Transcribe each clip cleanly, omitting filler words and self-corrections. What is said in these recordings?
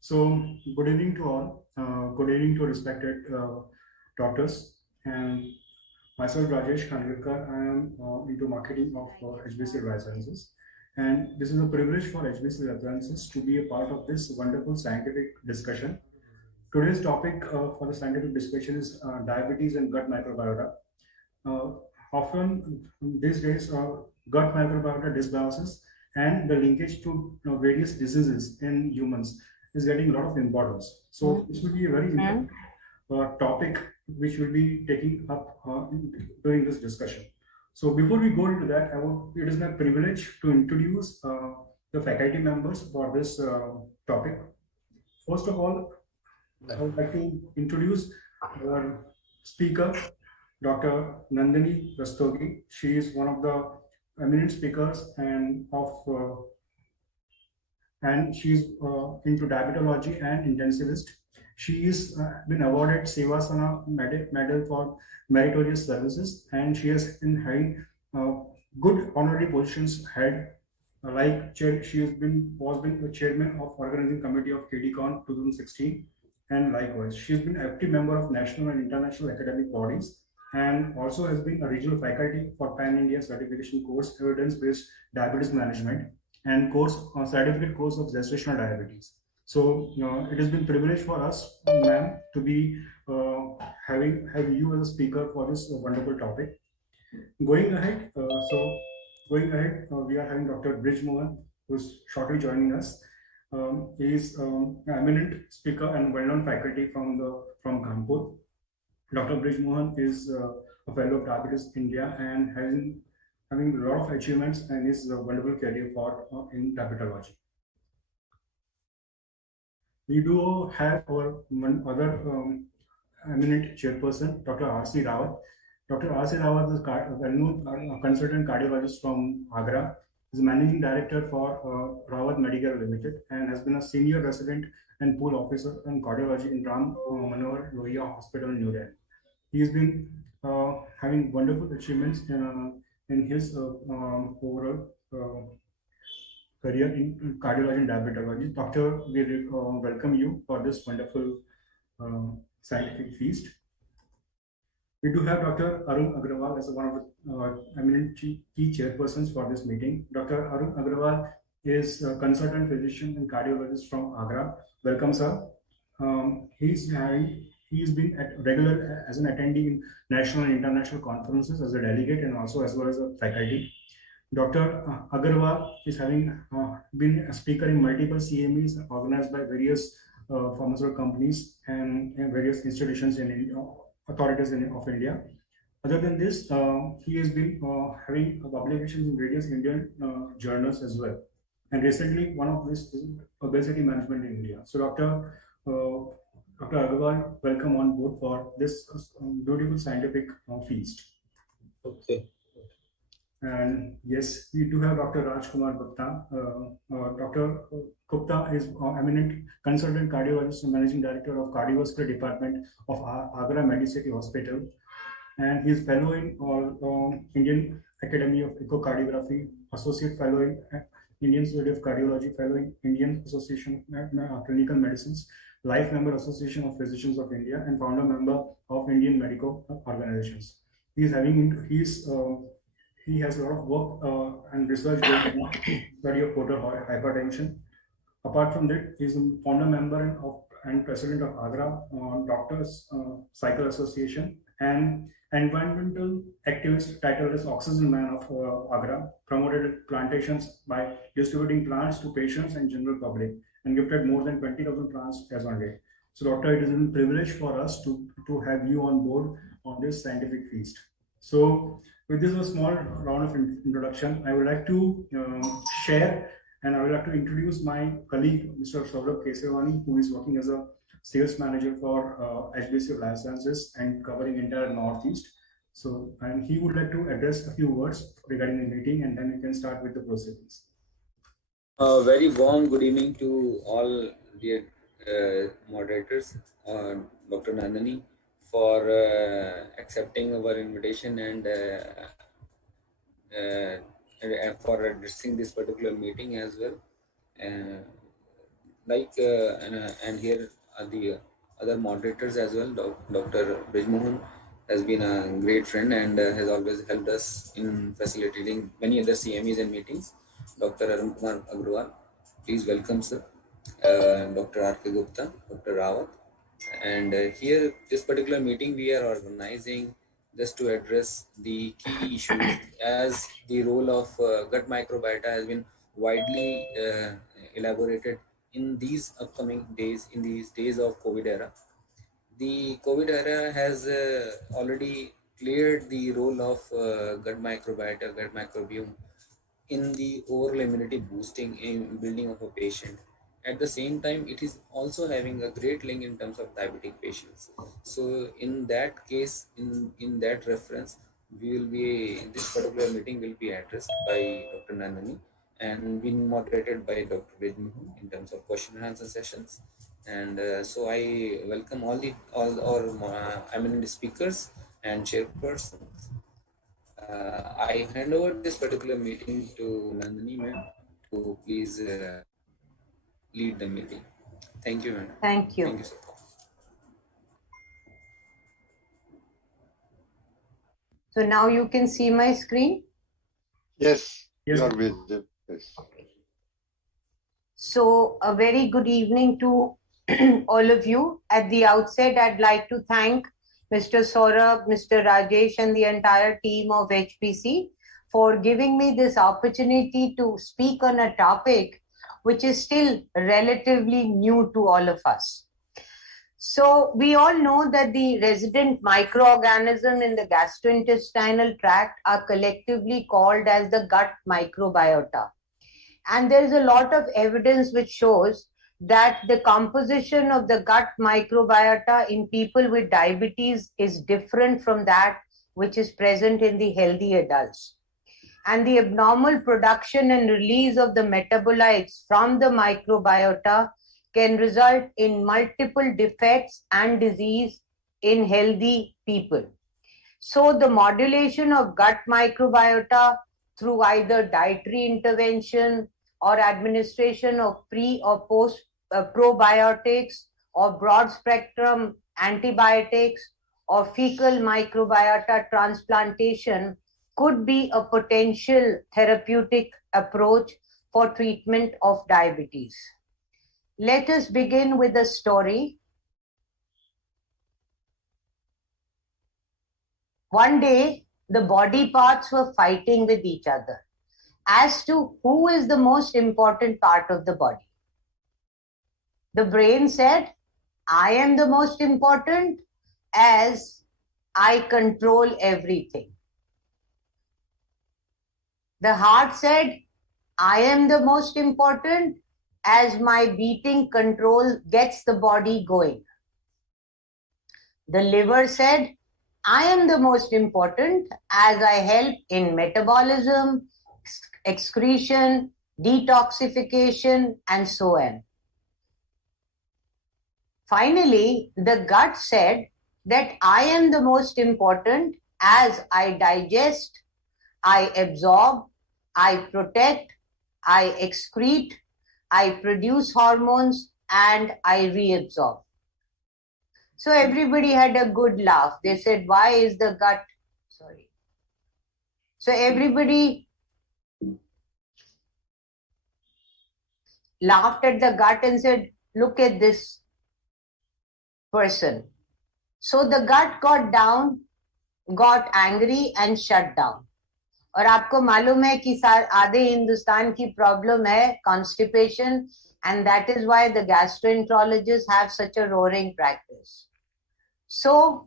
So good evening to all. Good evening to respected doctors and myself, Rajesh Khanvilkar. I am into marketing of HBC Life Sciences, and this is a privilege for HBC Life Sciences to be a part of this wonderful scientific discussion. Today's topic for the scientific discussion is diabetes and gut microbiota. Uh, Often these days, gut microbiota dysbiosis and the linkage to various diseases in humans is getting a lot of importance. So this will be a very important topic which will be taking up during this discussion. So before we go into that, it is my privilege to introduce the faculty members for this topic. First of all, I would like to introduce our speaker, Dr. Nandini Rastogi. She is one of the eminent speakers and she's into diabetology and intensivist. She is been awarded Sevasana medal for meritorious services, and she has been having good honorary positions had like chair. She has been the chairman of organizing committee of KDCon 2016, and likewise she has been active member of national and international academic bodies, and also has been a regional faculty for Pan India certification course evidence-based diabetes management and certificate course of gestational diabetes. So it has been privilege for us, ma'am, to be having you as a speaker for this wonderful topic. Going ahead, we are having Dr. Brij Mohan, who's shortly joining us. He is an eminent speaker and well-known faculty from Kanpur. Dr. Brij Mohan is a fellow of Diabetes India and having a lot of achievements and is a wonderful career for in diabetology. We do have our one other eminent chairperson, Dr. R.C. Rawat. Dr. R.C. Rawat is a well-known consultant cardiologist from Agra. He is managing director for Rawat Medicare Limited and has been a senior resident and pool officer in cardiology in Ram Manohar Lohia Hospital in New Delhi. He has been having wonderful achievements in his overall career in cardiology and diabetology. Doctor, we welcome you for this wonderful scientific feast. We do have Dr. Arun Agrawal as one of the eminent key chairpersons for this meeting. Dr. Arun Agrawal is a consultant physician and cardiologist from Agra. Welcome, sir. He's been at regular as an attendee in national and international conferences as a delegate and also as well as a faculty. Dr. Agarwal is having been a speaker in multiple CMEs organized by various pharmaceutical companies and various institutions in India, authorities of India. Other than this, he has been having publications in various Indian journals as well. And recently, one of this is obesity management in India. So, Dr. Agarwal, welcome on board for this beautiful scientific feast. Okay. And yes, we do have Dr. Rajkumar Gupta. Dr. Gupta is eminent consultant cardiologist and managing director of cardiovascular department of Agra Medicity Hospital, and he is fellow in Indian Academy of Echocardiography, associate fellow in Indian Society of Cardiology, fellow in Indian Association of Clinical Medicines, life member Association of Physicians of India, and founder member of Indian Medical Organizations. He has a lot of work and research going on study of portal hypertension. Apart from that, he is a founder member and president of Agra Doctors Cycle Association and environmental activist titled as Oxygen Man of Agra, promoted plantations by distributing plants to patients and general public and gifted more than 20,000 plants as on date. So, Doctor, it is a privilege for us to have you on board on this scientific feast. So, with this a small round of introduction, I would like to share and I would like to introduce my colleague, Mr. Saurabh Kesewani, who is working as a sales manager for HBC Life Sciences and covering entire Northeast. So, and he would like to address a few words regarding the meeting, and then we can start with the proceedings. Very warm good evening to all dear moderators, Dr. Nandini, for accepting our invitation and for addressing this particular meeting as well. and here are the other moderators as well. Dr. Brijmohan has been a great friend and has always helped us in facilitating many other CMEs and meetings. Dr. Arun Kumar Agrawal, please welcome sir. Dr. R.K. Gupta, Dr. Rawat. And here, this particular meeting we are organizing just to address the key issues as the role of gut microbiota has been widely elaborated in these upcoming days, in these days of COVID era. The COVID era has already cleared the role of gut microbiota, gut microbiome in the overall immunity boosting in building of a patient. At the same time, it is also having a great link in terms of diabetic patients. So in that case, in that reference, we will be, this particular meeting will be addressed by Dr. Nandini and being moderated by Dr. Vedmohan in terms of question and answer sessions. And so I welcome all our eminent speakers and chairpersons. I hand over this particular meeting to Nandini ma'am to please lead the meeting. Thank you, madam. Thank you. Thank you, sir. So now you can see my screen. Yes, Yes. you are visible. Yes. So a very good evening to all of you. At the outset, I'd like to thank Mr. Saurabh, Mr. Rajesh, and the entire team of HPC for giving me this opportunity to speak on a topic which is still relatively new to all of us. So we all know that the resident microorganisms in the gastrointestinal tract are collectively called as the gut microbiota. And there is a lot of evidence which shows that the composition of the gut microbiota in people with diabetes is different from that which is present in the healthy adults. And the abnormal production and release of the metabolites from the microbiota can result in multiple defects and disease in healthy people. So the modulation of gut microbiota through either dietary intervention or administration of pre or post probiotics or broad spectrum antibiotics or fecal microbiota transplantation could be a potential therapeutic approach for treatment of diabetes. Let us begin with a story. One day, the body parts were fighting with each other as to who is the most important part of the body. The brain said, I am the most important as I control everything. The heart said, I am the most important as my beating control gets the body going. The liver said, I am the most important as I help in metabolism, excretion, detoxification, and so on. Finally, the gut said that I am the most important as I digest, I absorb, I protect, I excrete, I produce hormones, and I reabsorb. So everybody had a good laugh. They said, why is the gut, sorry. So everybody laughed at the gut and said, look at this person. So the gut got down, got angry and shut down. और आपको मालूम है कि आधे हिंदुस्तान की problem है constipation, and that is why the gastroenterologists have such a roaring practice. So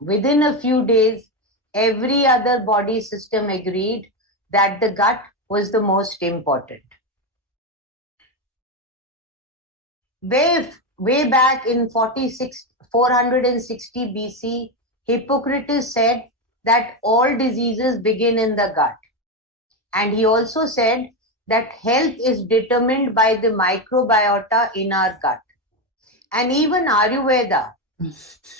within a few days, every other body system agreed that the gut was the most important. Way back in 460 BC, Hippocrates said that all diseases begin in the gut. And he also said that health is determined by the microbiota in our gut. And even Ayurveda,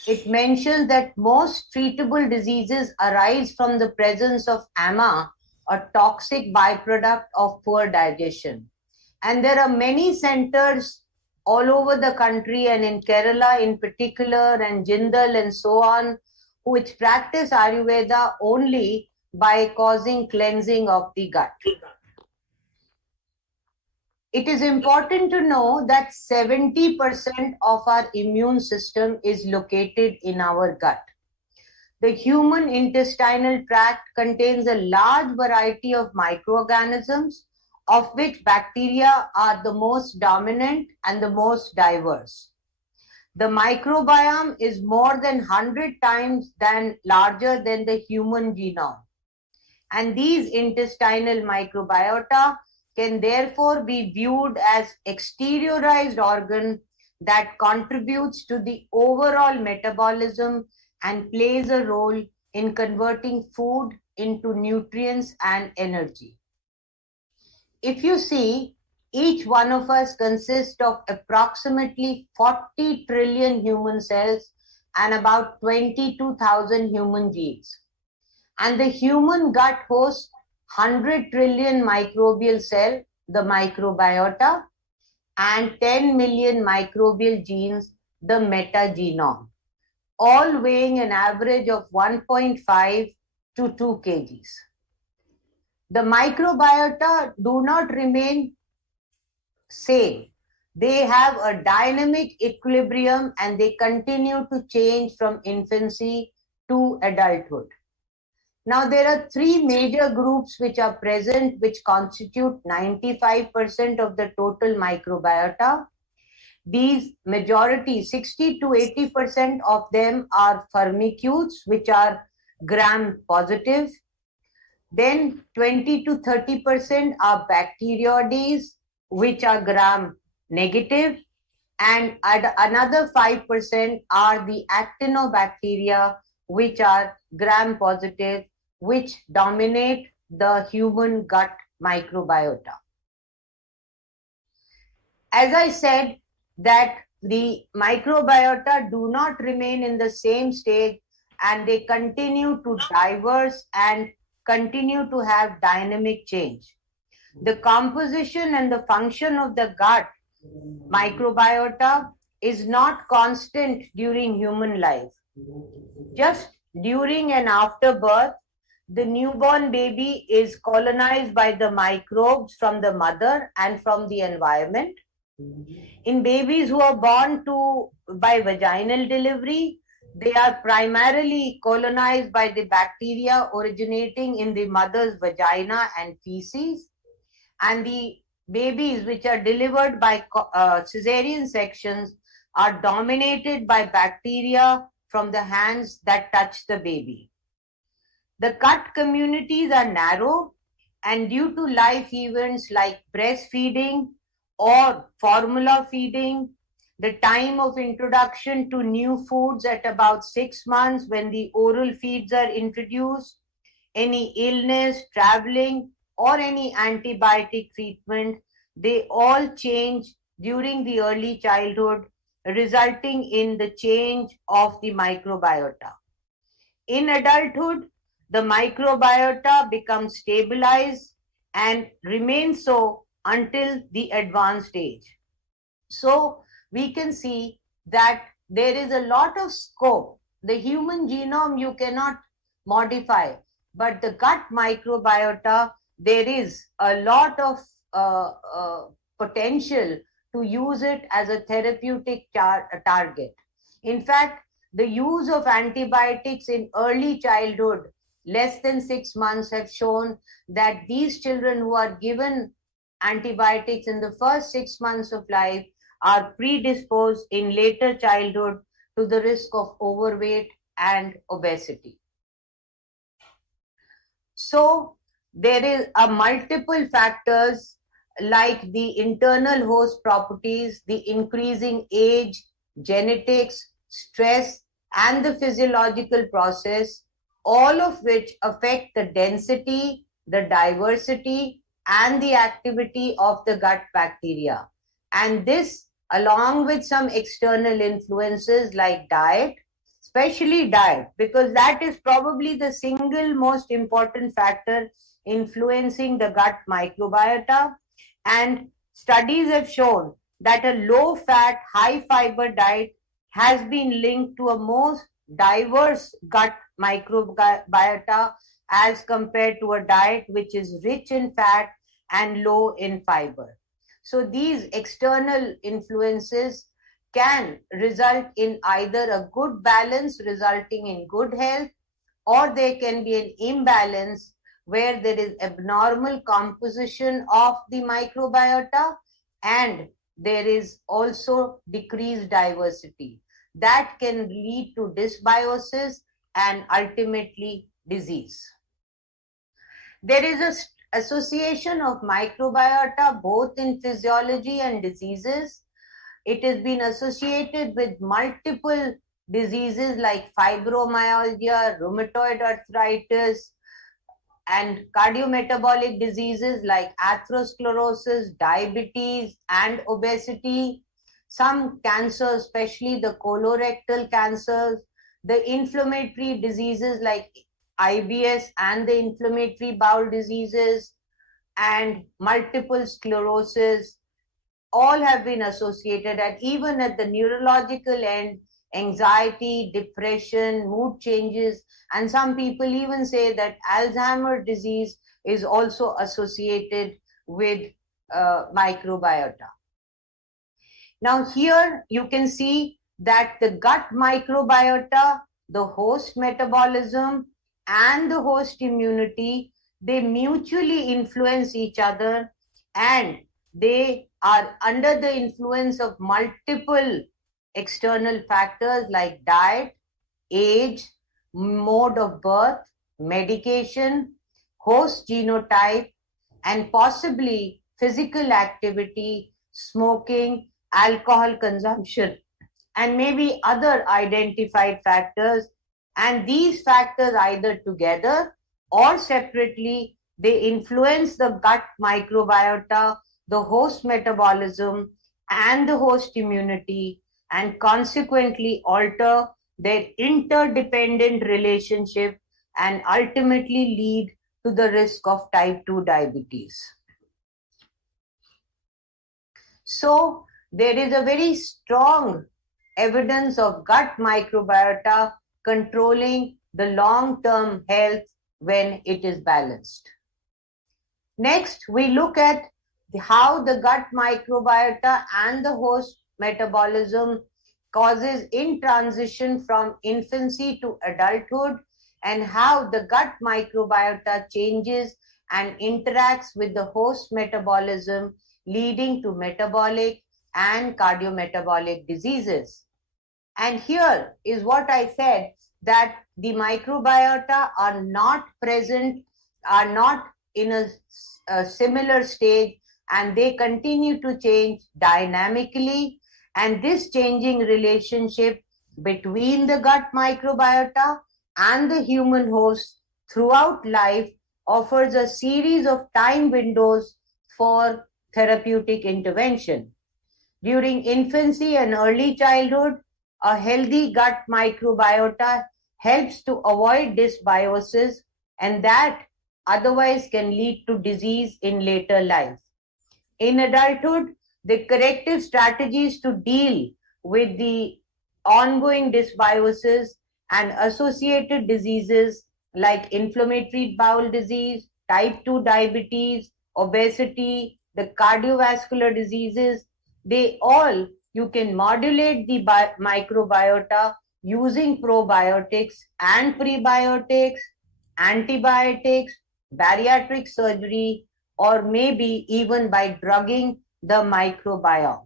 it mentions that most treatable diseases arise from the presence of AMA, a toxic byproduct of poor digestion. And there are many centers all over the country and in Kerala in particular and Jindal and so on, which practice Ayurveda only by causing cleansing of the gut. It is important to know that 70% of our immune system is located in our gut. The human intestinal tract contains a large variety of microorganisms, of which bacteria are the most dominant and the most diverse. The microbiome is more than 100 times larger than the human genome. And these intestinal microbiota can therefore be viewed as exteriorized organ that contributes to the overall metabolism and plays a role in converting food into nutrients and energy. If you see, each one of us consists of approximately 40 trillion human cells and about 22,000 human genes. And the human gut hosts 100 trillion microbial cells, the microbiota, and 10 million microbial genes, the metagenome, all weighing an average of 1.5 to 2 kgs. The microbiota do not remain same. They have a dynamic equilibrium and they continue to change from infancy to adulthood. Now, there are three major groups which are present, which constitute 95% of the total microbiota. These majority, 60 to 80% of them are firmicutes, which are gram positive. Then 20 to 30% are bacteroides, which are gram negative. And another 5% are the actinobacteria, which are gram positive, which dominate the human gut microbiota. As I said, that the microbiota do not remain in the same state and they continue to diverse and continue to have dynamic change. The composition and the function of the gut microbiota is not constant during human life. Just during and after birth, the newborn baby is colonized by the microbes from the mother and from the environment. In babies who are born by vaginal delivery, they are primarily colonized by the bacteria originating in the mother's vagina and feces. And the babies which are delivered by cesarean sections are dominated by bacteria from the hands that touch the baby. The gut communities are narrow, and due to life events like breastfeeding or formula feeding, the time of introduction to new foods at about 6 months when the oral feeds are introduced, any illness, traveling, or any antibiotic treatment, they all change during the early childhood, resulting in the change of the microbiota. In adulthood, the microbiota becomes stabilized and remains so until the advanced age. So we can see that there is a lot of scope. The human genome you cannot modify, but the gut microbiota, there is a lot of potential to use it as a therapeutic target. In fact, the use of antibiotics in early childhood, less than 6 months, have shown that these children who are given antibiotics in the first 6 months of life are predisposed in later childhood to the risk of overweight and obesity. So there is a multiple factors like the internal host properties, the increasing age, genetics, stress, and the physiological process, all of which affect the density, the diversity, and the activity of the gut bacteria. And this, along with some external influences like diet, especially diet, because that is probably the single most important factor influencing the gut microbiota, and studies have shown that a low-fat, high-fiber diet has been linked to a more diverse gut microbiota as compared to a diet which is rich in fat and low in fiber. So these external influences can result in either a good balance resulting in good health, or there can be an imbalance where there is abnormal composition of the microbiota and there is also decreased diversity. That can lead to dysbiosis and ultimately disease. There is an association of microbiota both in physiology and diseases. It has been associated with multiple diseases like fibromyalgia, rheumatoid arthritis, and cardiometabolic diseases like atherosclerosis, diabetes, and obesity. Some cancers, especially the colorectal cancers, the inflammatory diseases like IBS and the inflammatory bowel diseases, and multiple sclerosis, all have been associated. And even at the neurological end, anxiety, depression, mood changes, and some people even say that Alzheimer's disease is also associated with microbiota. Now here you can see that the gut microbiota, the host metabolism, and the host immunity, they mutually influence each other, and they are under the influence of multiple external factors like diet, age, mode of birth, medication, host genotype, and possibly physical activity, smoking, alcohol consumption, and maybe other identified factors. And these factors, either together or separately, they influence the gut microbiota, the host metabolism, and the host immunity, and consequently alter their interdependent relationship and ultimately lead to the risk of type 2 diabetes. So there is a very strong evidence of gut microbiota controlling the long-term health when it is balanced. Next, we look at how the gut microbiota and the host metabolism causes in transition from infancy to adulthood, and how the gut microbiota changes and interacts with the host metabolism, leading to metabolic and cardiometabolic diseases. And here is what I said, that the microbiota are not present, are not in a similar stage, and they continue to change dynamically. And this changing relationship between the gut microbiota and the human host throughout life offers a series of time windows for therapeutic intervention. During infancy and early childhood, a healthy gut microbiota helps to avoid dysbiosis, and that otherwise can lead to disease in later life. In adulthood, the corrective strategies to deal with the ongoing dysbiosis and associated diseases like inflammatory bowel disease, type 2 diabetes, obesity, the cardiovascular diseases, they all, you can modulate the microbiota using probiotics and prebiotics, antibiotics, bariatric surgery, or maybe even by drugging the microbiome.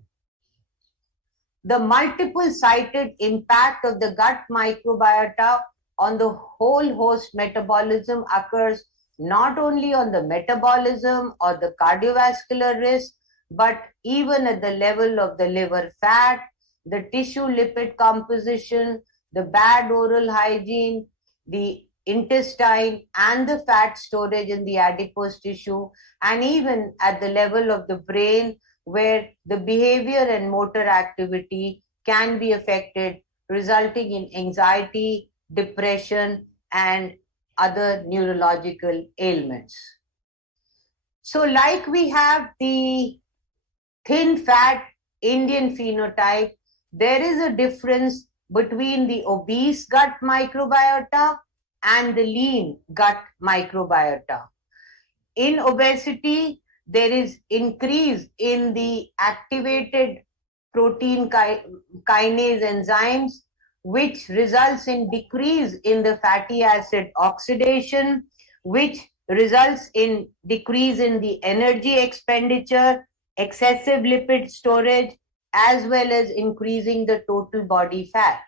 The multiple cited impact of the gut microbiota on the whole host metabolism occurs not only on the metabolism or the cardiovascular risk, but even at the level of the liver fat, the tissue lipid composition, the bad oral hygiene, the intestine, and the fat storage in the adipose tissue, and even at the level of the brain, where the behavior and motor activity can be affected, resulting in anxiety, depression, and other neurological ailments. So like we have the thin fat Indian phenotype, there is a difference between the obese gut microbiota and the lean gut microbiota. In obesity, there is increase in the activated protein kinase enzymes, which results in decrease in the fatty acid oxidation, which results in decrease in the energy expenditure, excessive lipid storage, as well as increasing the total body fat.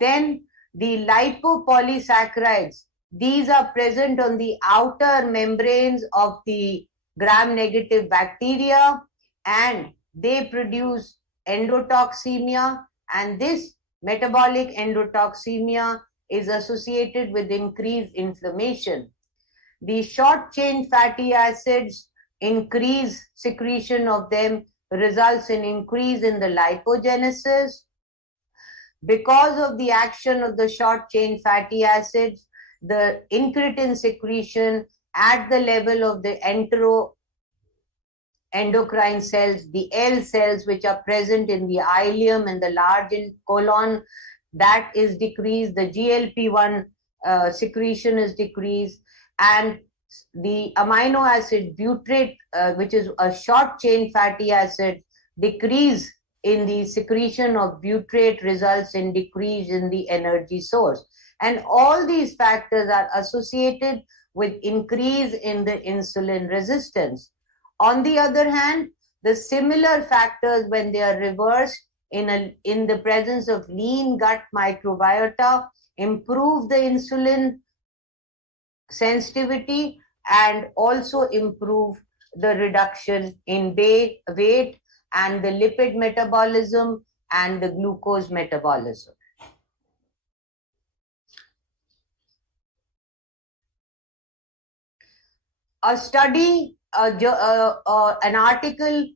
Then the lipopolysaccharides, these are present on the outer membranes of the gram-negative bacteria, and they produce endotoxemia, and this metabolic endotoxemia is associated with increased inflammation. The short-chain fatty acids, increase secretion of them results in increase in the lipogenesis. Because of the action of the short-chain fatty acids, the incretin secretion at the level of the enteroendocrine cells, the L cells which are present in the ileum and the large colon, that is decreased. The GLP-1 secretion is decreased, and the amino acid butyrate, which is a short-chain fatty acid, decrease in the secretion of butyrate results in decrease in the energy source. And all these factors are associated with increase in the insulin resistance. On the other hand, the similar factors, when they are reversed in the presence of lean gut microbiota, improve the insulin sensitivity and also improve the reduction in weight and the lipid metabolism and the glucose metabolism. A study, an article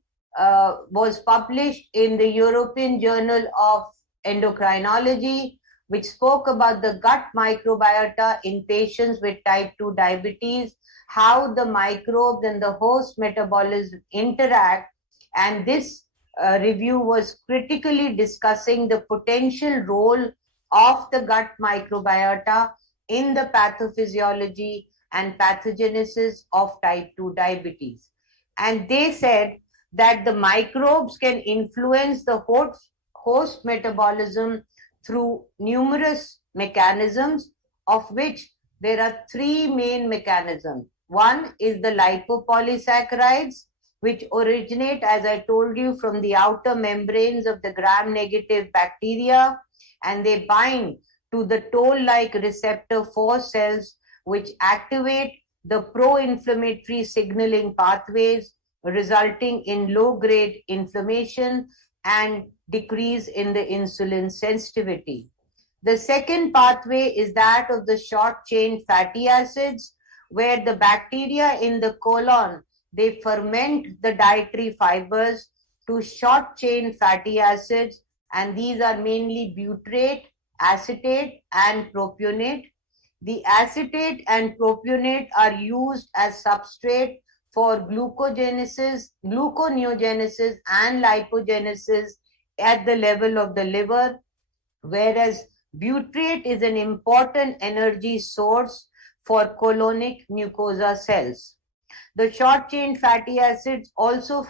was published in the European Journal of Endocrinology, which spoke about the gut microbiota in patients with type 2 diabetes, how the microbes and the host metabolism interact. And this review was critically discussing the potential role of the gut microbiota in the pathophysiology and pathogenesis of type 2 diabetes. And they said that the microbes can influence the host metabolism through numerous mechanisms, of which there are three main mechanisms. One is the lipopolysaccharides, which originate, as I told you, from the outer membranes of the gram-negative bacteria, and they bind to the toll-like receptor 4 cells, which activate the pro-inflammatory signaling pathways, resulting in low-grade inflammation and decrease in the insulin sensitivity. The second pathway is that of the short-chain fatty acids, where the bacteria in the colon, they ferment the dietary fibers to short-chain fatty acids, and these are mainly butyrate, acetate, and propionate. The acetate and propionate are used as substrate for gluconeogenesis and lipogenesis at the level of the liver, whereas butyrate is an important energy source for colonic mucosa cells. The short-chain fatty acids also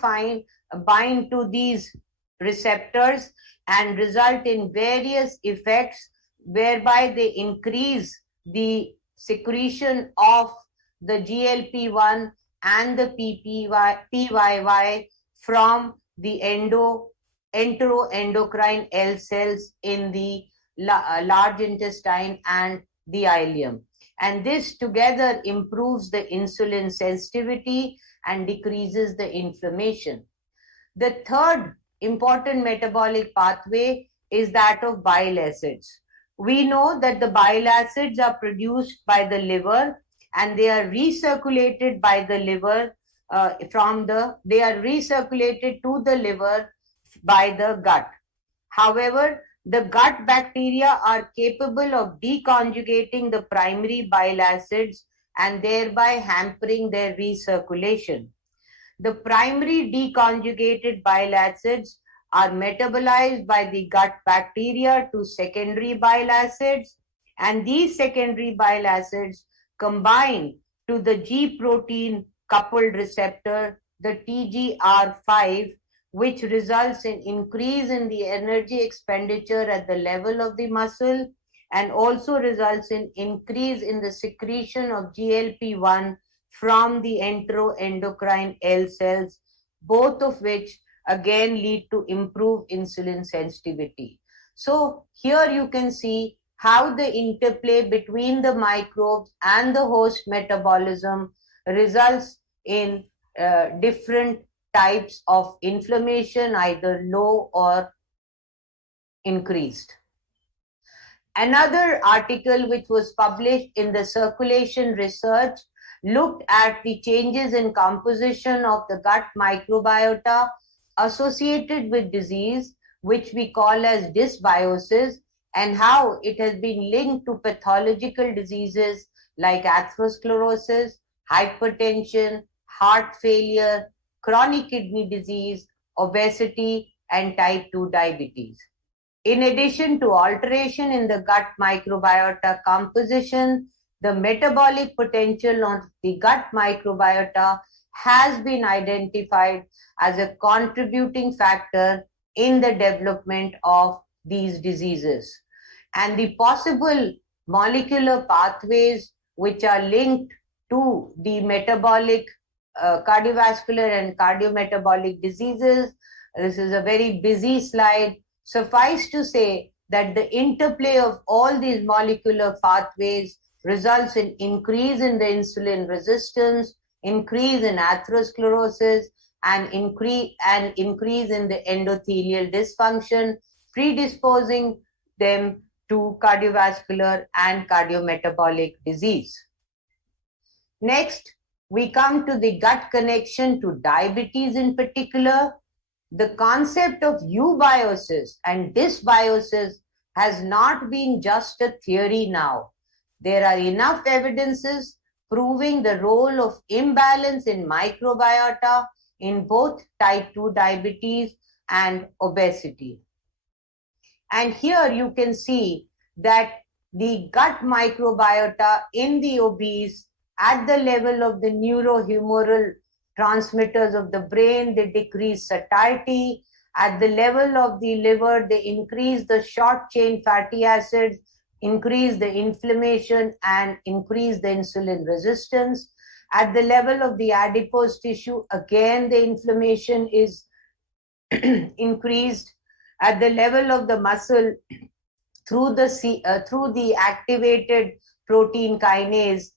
bind to these receptors and result in various effects, whereby they increase the secretion of the GLP-1 and the PYY from the enteroendocrine L cells in the large intestine and the ileum. And this together improves the insulin sensitivity and decreases the inflammation. The third important metabolic pathway is that of bile acids. We know that the bile acids are produced by the liver, and they are recirculated by the liver they are recirculated to the liver by the gut. However, the gut bacteria are capable of deconjugating the primary bile acids and thereby hampering their recirculation. the primary deconjugated bile acids are metabolized by the gut bacteria to secondary bile acids, and these secondary bile acids combine to the G protein coupled receptor, the TGR5, which results in increase in the energy expenditure at the level of the muscle and also results in increase in the secretion of GLP-1 from the enteroendocrine L cells, both of which again lead to improved insulin sensitivity. So here you can see how the interplay between the microbes and the host metabolism results in different types of inflammation, either low or increased. Another article which was published in the Circulation Research looked at the changes in composition of the gut microbiota associated with disease, which we call as dysbiosis, and how it has been linked to pathological diseases like atherosclerosis, hypertension, heart failure, chronic kidney disease, obesity, and type 2 diabetes. In addition to alteration in the gut microbiota composition, the metabolic potential of the gut microbiota has been identified as a contributing factor in the development of these diseases. And the possible molecular pathways which are linked to the metabolic, cardiovascular and cardiometabolic diseases. This is a very busy slide. Suffice to say that the interplay of all these molecular pathways results in increase in the insulin resistance, increase in atherosclerosis, and increase in the endothelial dysfunction, predisposing them to cardiovascular and cardiometabolic disease. Next, we come to the gut connection to diabetes in particular. The concept of eubiosis and dysbiosis has not been just a theory now. There are enough evidences proving the role of imbalance in microbiota in both type 2 diabetes and obesity. And here you can see that the gut microbiota in the obese at the level of the neurohumoral transmitters of the brain, they decrease satiety. At the level of the liver, they increase the short chain fatty acids, increase the inflammation, and increase the insulin resistance. At the level of the adipose tissue, again, the inflammation is increased. At the level of the muscle, through the activated protein kinase,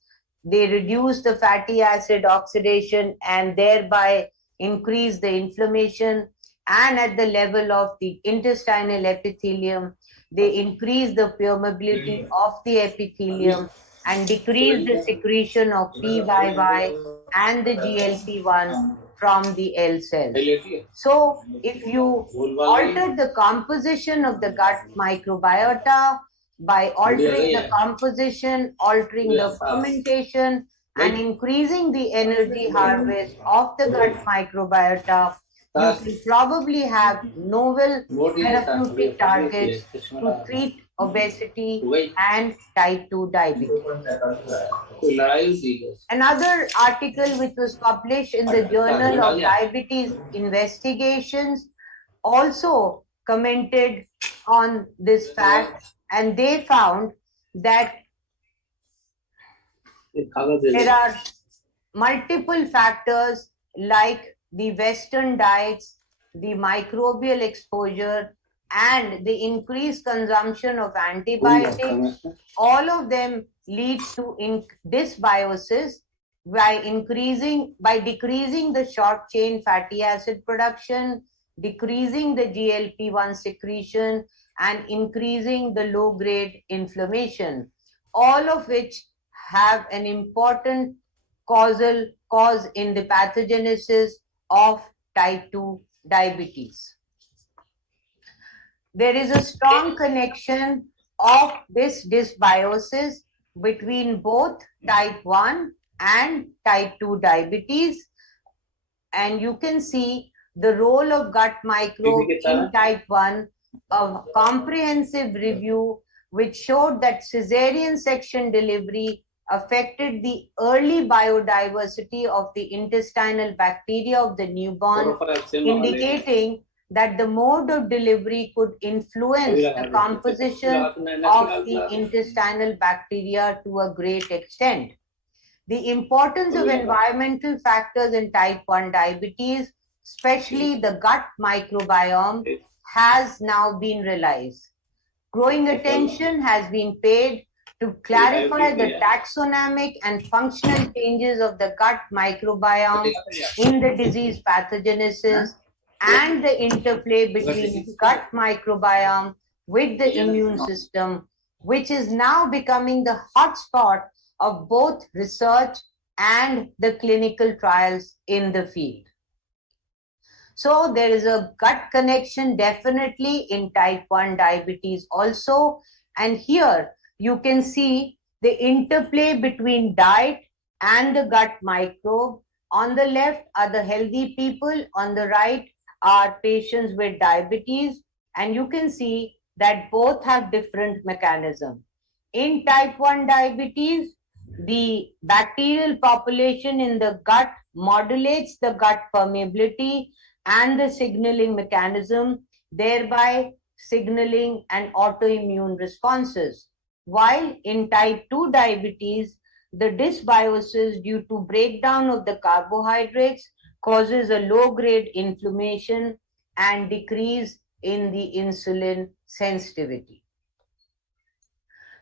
they reduce the fatty acid oxidation and thereby increase the inflammation. And at the level of the intestinal epithelium, they increase the permeability of the epithelium and decrease the secretion of PYY and the GLP-1 from the L cells. So if you alter the composition of the gut microbiota by altering the composition, altering the fermentation, and increasing the energy harvest of the gut microbiota, you can probably have novel therapeutic targets to treat obesity and type 2 diabetes. Another article which was published in the Journal of Diabetes Investigations also commented on this fact, and they found that there are multiple factors like the Western diets, the microbial exposure, and the increased consumption of antibiotics. All of them lead to dysbiosis by decreasing the short chain fatty acid production, decreasing the GLP-1 secretion, and increasing the low grade inflammation, all of which have an important cause in the pathogenesis of type 2 diabetes. There is a strong connection of this dysbiosis between both type 1 and type 2 diabetes. and you can see the role of gut microbe in type 1, a comprehensive review which showed that cesarean section delivery affected the early biodiversity of the intestinal bacteria of the newborn, indicating that the mode of delivery could influence the composition of the intestinal bacteria to a great extent. The importance of environmental factors in type 1 diabetes, especially the gut microbiome, has now been realized. Growing attention has been paid to clarify the taxonomic and functional changes of the gut microbiome in the disease pathogenesis and the interplay between gut microbiome with the immune system, which is now becoming the hotspot of both research and the clinical trials in the field. So there is a gut connection definitely in type 1 diabetes also. And here you can see the interplay between diet and the gut microbe. On the left are the healthy people, on the right are patients with diabetes, and you can see that both have different mechanisms. In type 1 diabetes, the bacterial population in the gut modulates the gut permeability and the signaling mechanism, thereby signaling an autoimmune responses. While in type 2 diabetes, the dysbiosis due to breakdown of the carbohydrates causes a low-grade inflammation and decrease in the insulin sensitivity.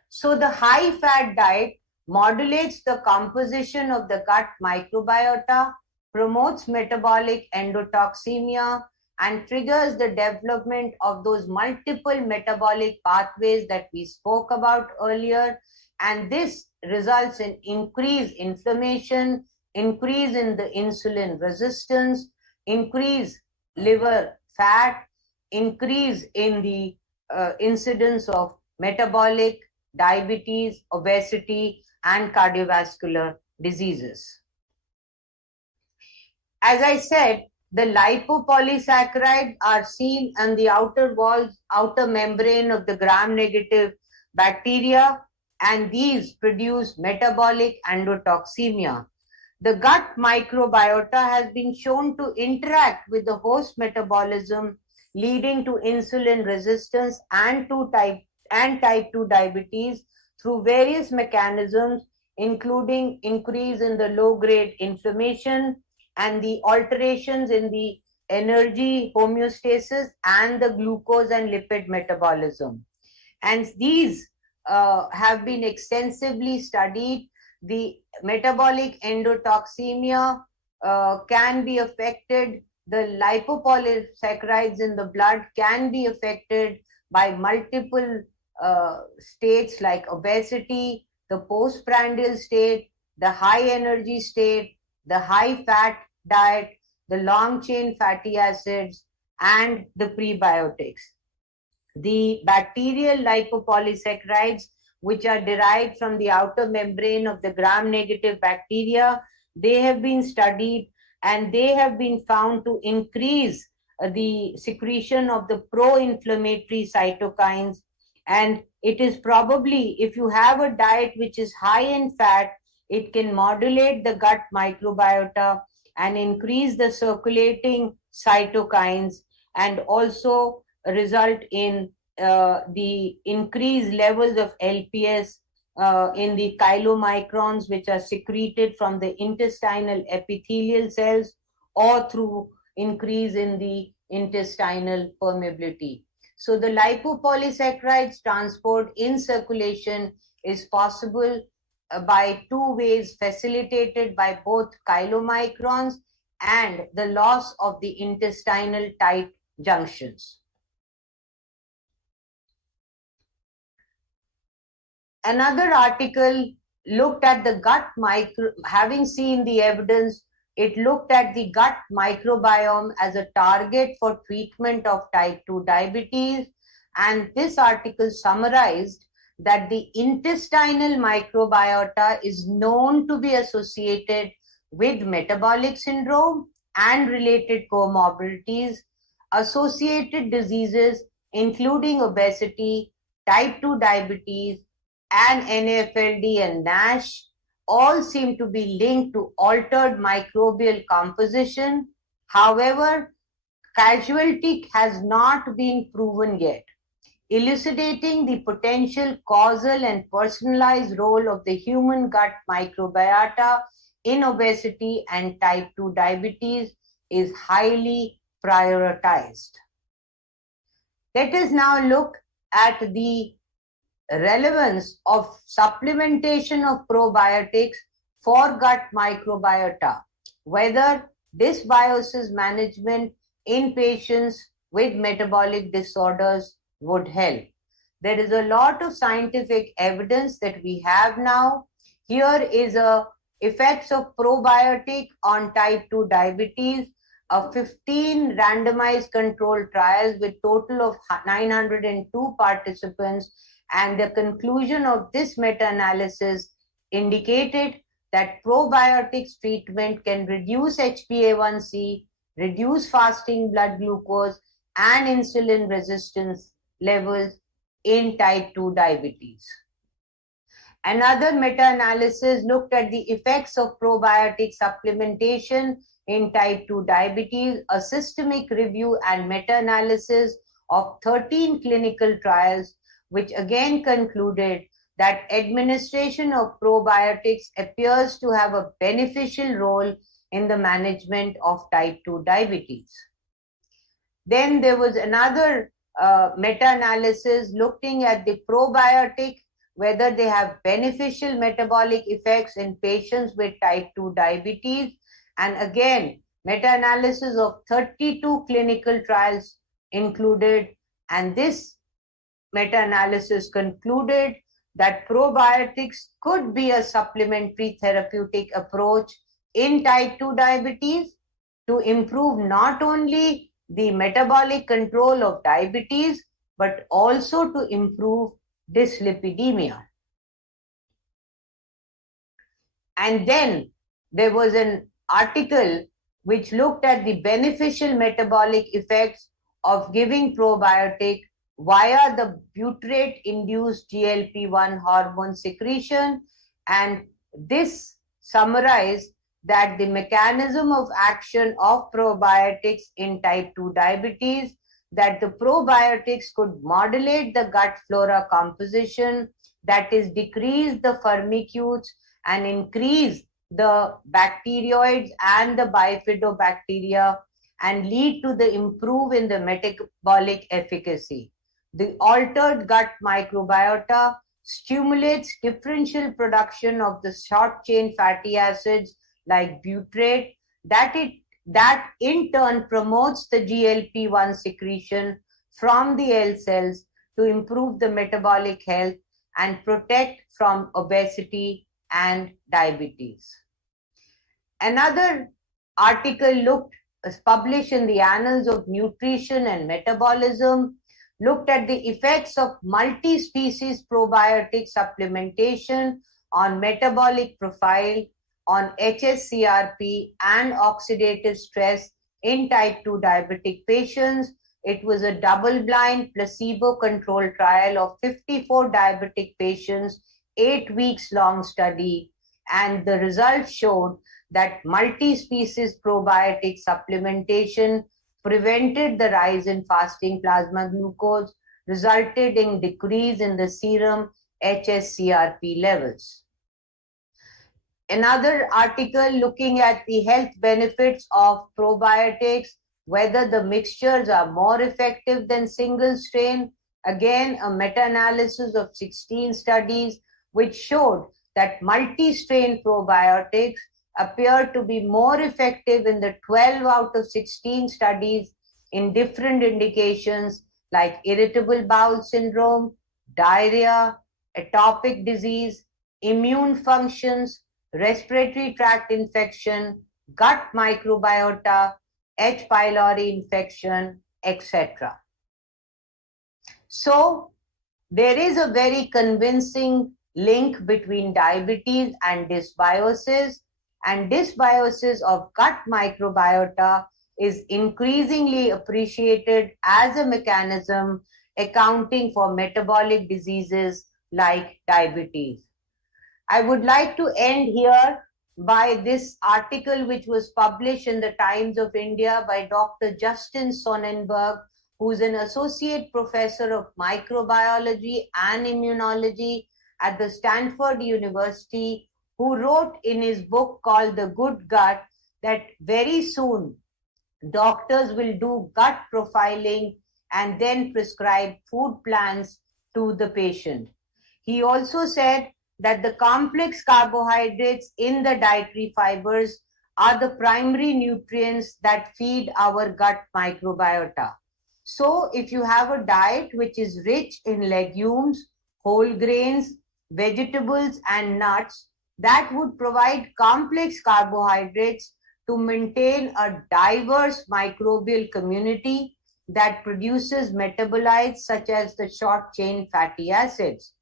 So the high-fat diet modulates the composition of the gut microbiota, promotes metabolic endotoxemia, and triggers the development of those multiple metabolic pathways that we spoke about earlier. And this results in increased inflammation, increase in the insulin resistance, increase liver fat, increase in the incidence of metabolic, diabetes, obesity, and cardiovascular diseases. As I said, the lipopolysaccharides are seen on the outer walls, outer membrane of the gram-negative bacteria, and these produce metabolic endotoxemia. The gut microbiota has been shown to interact with the host metabolism, leading to insulin resistance and type 2 diabetes through various mechanisms, including increase in the low-grade inflammation and the alterations in the energy homeostasis and the glucose and lipid metabolism. And these have been extensively studied. The metabolic endotoxemia can be affected. The lipopolysaccharides in the blood can be affected by multiple states like obesity, the postprandial state, the high energy state, the high fat diet, the long chain fatty acids, and the prebiotics. The bacterial lipopolysaccharides, which are derived from the outer membrane of the gram-negative bacteria, they have been studied and they have been found to increase the secretion of the pro-inflammatory cytokines. And it is probably, if you have a diet which is high in fat, it can modulate the gut microbiota and increase the circulating cytokines, and also result in the increased levels of LPS in the chylomicrons, which are secreted from the intestinal epithelial cells, or through increase in the intestinal permeability. So the lipopolysaccharides transport in circulation is possible by two ways, facilitated by both chylomicrons and the loss of the intestinal tight junctions. Another article looked at the gut having seen the evidence, it looked at the gut microbiome as a target for treatment of type 2 diabetes. And this article summarized that the intestinal microbiota is known to be associated with metabolic syndrome and related comorbidities, associated diseases including obesity, type 2 diabetes, and NAFLD and NASH all seem to be linked to altered microbial composition. However, causality has not been proven yet, elucidating the potential causal and personalized role of the human gut microbiota in obesity and type 2 diabetes is highly prioritized. Let us now look at the relevance of supplementation of probiotics for gut microbiota, whether dysbiosis management in patients with metabolic disorders would help. There is a lot of scientific evidence that we have now. Here is a effects of probiotic on type 2 diabetes, a 15 randomized controlled trials with total of 902 participants, and the conclusion of this meta-analysis indicated that probiotics treatment can reduce HbA1c, reduce fasting blood glucose and insulin resistance levels in type 2 diabetes. Another meta-analysis looked at the effects of probiotic supplementation in type 2 diabetes, a systemic review and meta-analysis of 13 clinical trials, which again concluded that administration of probiotics appears to have a beneficial role in the management of type 2 diabetes. Then there was another meta-analysis looking at the probiotic, whether they have beneficial metabolic effects in patients with type 2 diabetes. And again, meta-analysis of 32 clinical trials included, and this meta-analysis concluded that probiotics could be a supplementary therapeutic approach in type 2 diabetes to improve not only the metabolic control of diabetes, but also to improve dyslipidemia. And then there was an article which looked at the beneficial metabolic effects of giving probiotic via the butyrate-induced GLP-1 hormone secretion, and this summarized that the mechanism of action of probiotics in type 2 diabetes, that the probiotics could modulate the gut flora composition, that is, decrease the firmicutes and increase the bacteroids and the bifidobacteria, and lead to the improve in the metabolic efficacy. The altered gut microbiota stimulates differential production of the short chain fatty acids like butyrate, that in turn promotes the GLP-1 secretion from the L cells to improve the metabolic health and protect from obesity and diabetes. Another article was published in the Annals of Nutrition and Metabolism, looked at the effects of multi-species probiotic supplementation on metabolic profile, on hsCRP and oxidative stress in type 2 diabetic patients. It was a double-blind, placebo-controlled trial of 54 diabetic patients, 8 weeks long study, and the results showed that multi-species probiotic supplementation prevented the rise in fasting plasma glucose, resulted in decrease in the serum hsCRP levels. Another article looking at the health benefits of probiotics, whether the mixtures are more effective than single strain. Again, a meta-analysis of 16 studies which showed that multi-strain probiotics appear to be more effective in the 12 out of 16 studies in different indications like irritable bowel syndrome, diarrhea, atopic disease, immune functions, respiratory tract infection, gut microbiota, H. pylori infection, etc. So there is a very convincing link between diabetes and dysbiosis, and dysbiosis of gut microbiota is increasingly appreciated as a mechanism accounting for metabolic diseases like diabetes. I would like to end here by this article which was published in the Times of India by Dr. Justin Sonnenberg, who is an associate professor of microbiology and immunology at the Stanford University, who wrote in his book called The Good Gut that very soon doctors will do gut profiling and then prescribe food plans to the patient. He also said that the complex carbohydrates in the dietary fibers are the primary nutrients that feed our gut microbiota. So if you have a diet which is rich in legumes, whole grains, vegetables, and nuts, that would provide complex carbohydrates to maintain a diverse microbial community that produces metabolites such as the short chain fatty acids.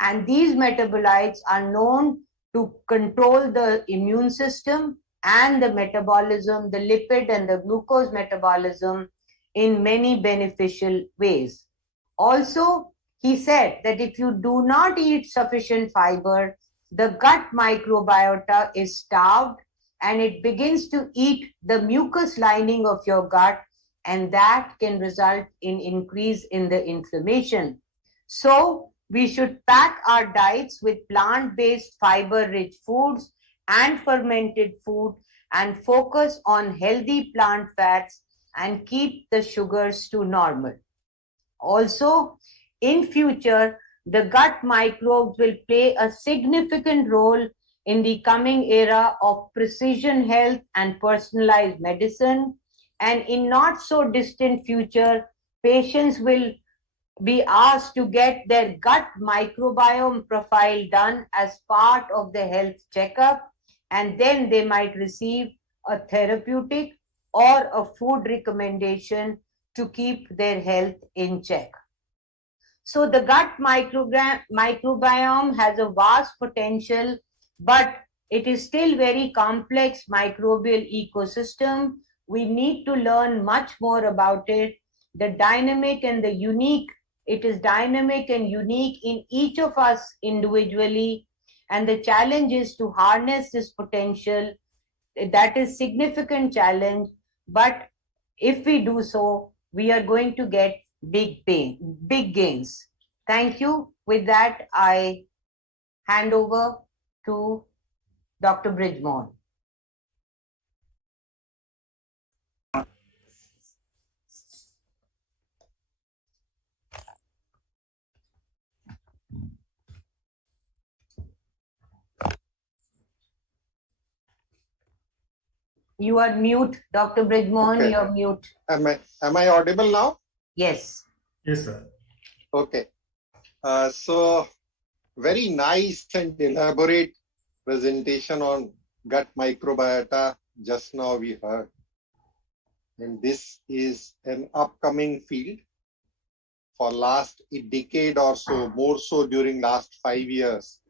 And these metabolites are known to control the immune system and the metabolism, the lipid and the glucose metabolism in many beneficial ways. Also, he said that if you do not eat sufficient fiber, the gut microbiota is starved and it begins to eat the mucus lining of your gut, and that can result in increase in the inflammation. So we should pack our diets with plant-based fiber-rich foods and fermented food and focus on healthy plant fats and keep the sugars to normal. Also, in future, the gut microbes will play a significant role in the coming era of precision health and personalized medicine. And in not so distant future, patients will be asked to get their gut microbiome profile done as part of the health checkup, and then they might receive a therapeutic or a food recommendation to keep their health in check. So the gut microbiome has a vast potential, but it is still very complex microbial ecosystem. We need to learn much more about it. The dynamic and the unique, it is dynamic and unique in each of us individually. And the challenge is to harness this potential. That is significant challenge. But if we do so, we are going to get big gains. Thank you. With that, I hand over to Dr. Bridgmore. You are mute, Dr. Bridgmore. Okay. You're mute. Am I audible now? Yes. Yes, sir. Okay. So very nice and elaborate presentation on gut microbiota just now we heard. And this is an upcoming field for last decade or so, more so during last 5 years.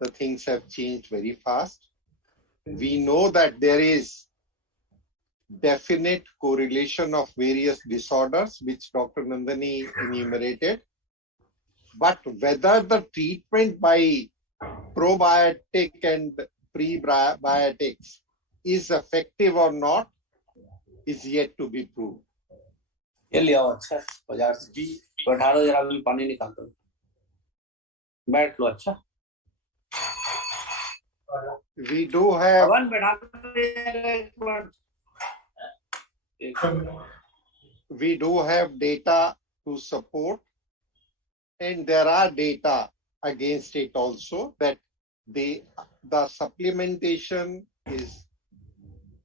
The things have changed very fast. We know that there is definite correlation of various disorders which Dr. Nandini enumerated. But whether the treatment by probiotic and prebiotics is effective or not is yet to be proved. ये ले आओ अच्छा बाजार से बैठा दो जरा मैं पानी निकालता हूँ बैठ लो अच्छा We do have पवन बैठा we do have data to support, and there are data against it also, that the supplementation is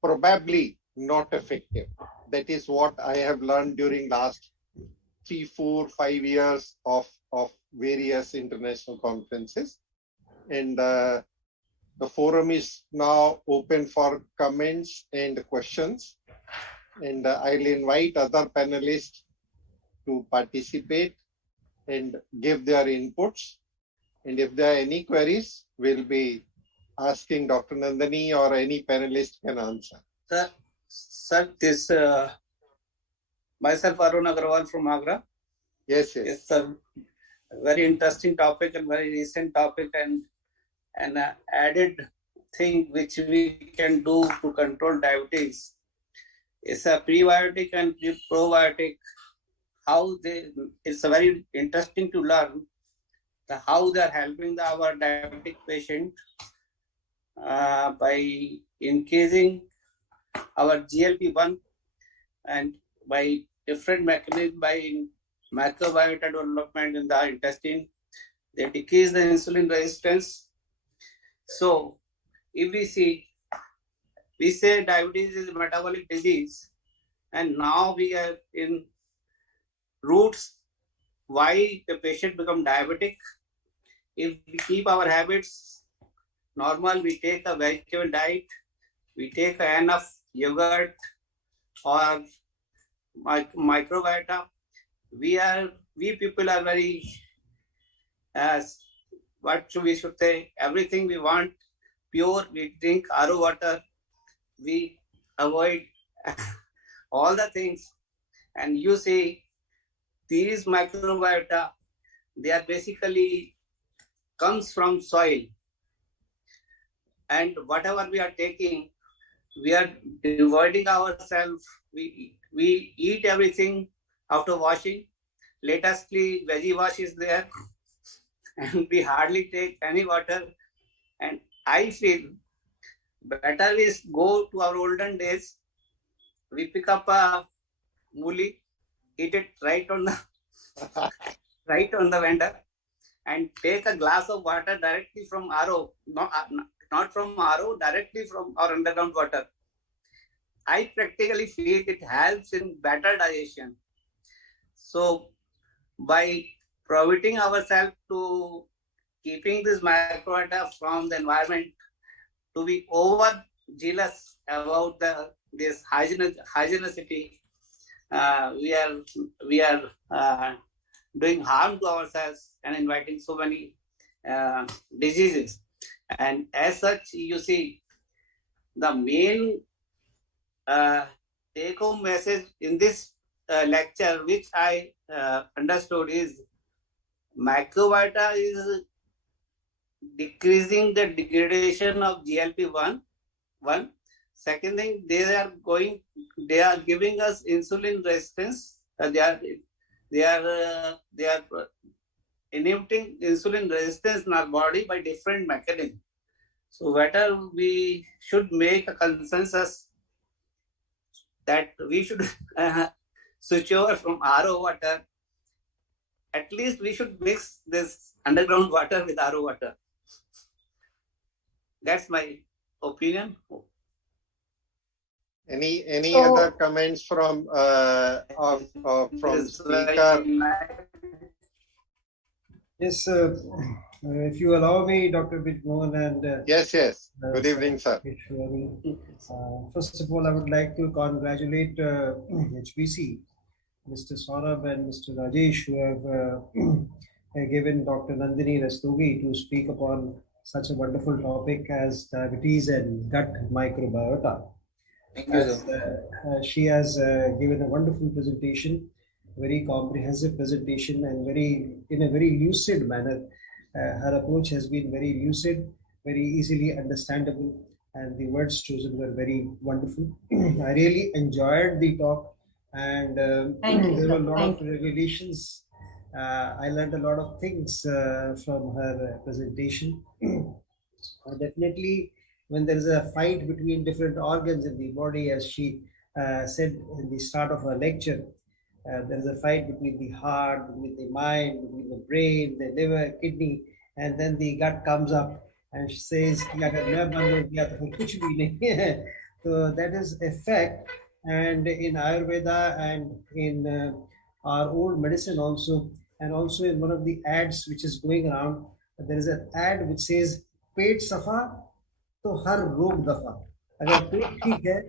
probably not effective. That is what I have learned during last 3, 4, 5 years of various international conferences. And the forum is now open for comments and questions. And I'll invite other panelists to participate and give their inputs. And if there are any queries, we'll be asking Dr. Nandini or any panelist can answer. Sir, this myself Arun Agarwal from Agra. Yes. It's a very interesting topic and very recent topic, and an added thing which we can do to control diabetes. It's a prebiotic and probiotic. It's a very interesting to learn how they are helping our diabetic patient by increasing our GLP-1 and by different mechanisms, by microbiota development in the intestine. They decrease the insulin resistance. So if we say diabetes is a metabolic disease, and now we are in roots why the patient become diabetic. If we keep our habits normal, we take a vegetable diet, we take enough yogurt or microbiota, we people are very, we should say, everything we want pure. We drink RO water, we avoid all the things. And you see, these microbiota, they are basically comes from soil. And whatever we are taking, we are dividing ourselves. We eat everything after washing. Latestly, veggie wash is there, and we hardly take any water. And I feel better is go to our olden days. We pick up a mooli, eat it right on the vendor, and take a glass of water directly from RO, not from RO, directly from our underground water. I practically feel it helps in better digestion. So by prohibiting ourselves to keeping this microbiota from the environment, to be over zealous about this hygienicity, we are doing harm to ourselves and inviting so many diseases. And as such, you see, the main take-home message in this lecture, which I understood, is microbiota is decreasing the degradation of GLP-1. Second thing, they are giving us insulin resistance. They are inhibiting insulin resistance in our body by different mechanisms. So whether we should make a consensus that we should switch over from RO water, at least we should mix this underground water with RO water. That's my opinion. Any other comments from speaker? Yes, if you allow me, Dr. Bijmohan and Yes. Good evening, sir. First of all, I would like to congratulate HPC, Mr. Saurabh and Mr. Rajesh, who have given Dr. Nandini Rastogi to speak upon such a wonderful topic as diabetes and gut microbiota. Thank you. She has given a wonderful presentation, very comprehensive presentation, and in a very lucid manner. Her approach has been very lucid, very easily understandable, and the words chosen were very wonderful. I really enjoyed the talk, and there were a lot of revelations. I learned a lot of things from her presentation. Definitely, when there is a fight between different organs in the body, as she said in the start of her lecture, there is a fight between the heart, between the mind, between the brain, the liver, kidney, and then the gut comes up and she says, so that is a fact. And in Ayurveda and in our old medicine also, and also in one of the ads which is going around, there is an ad which says, "Pet safa to har rog dafa." Agar pet theek hai,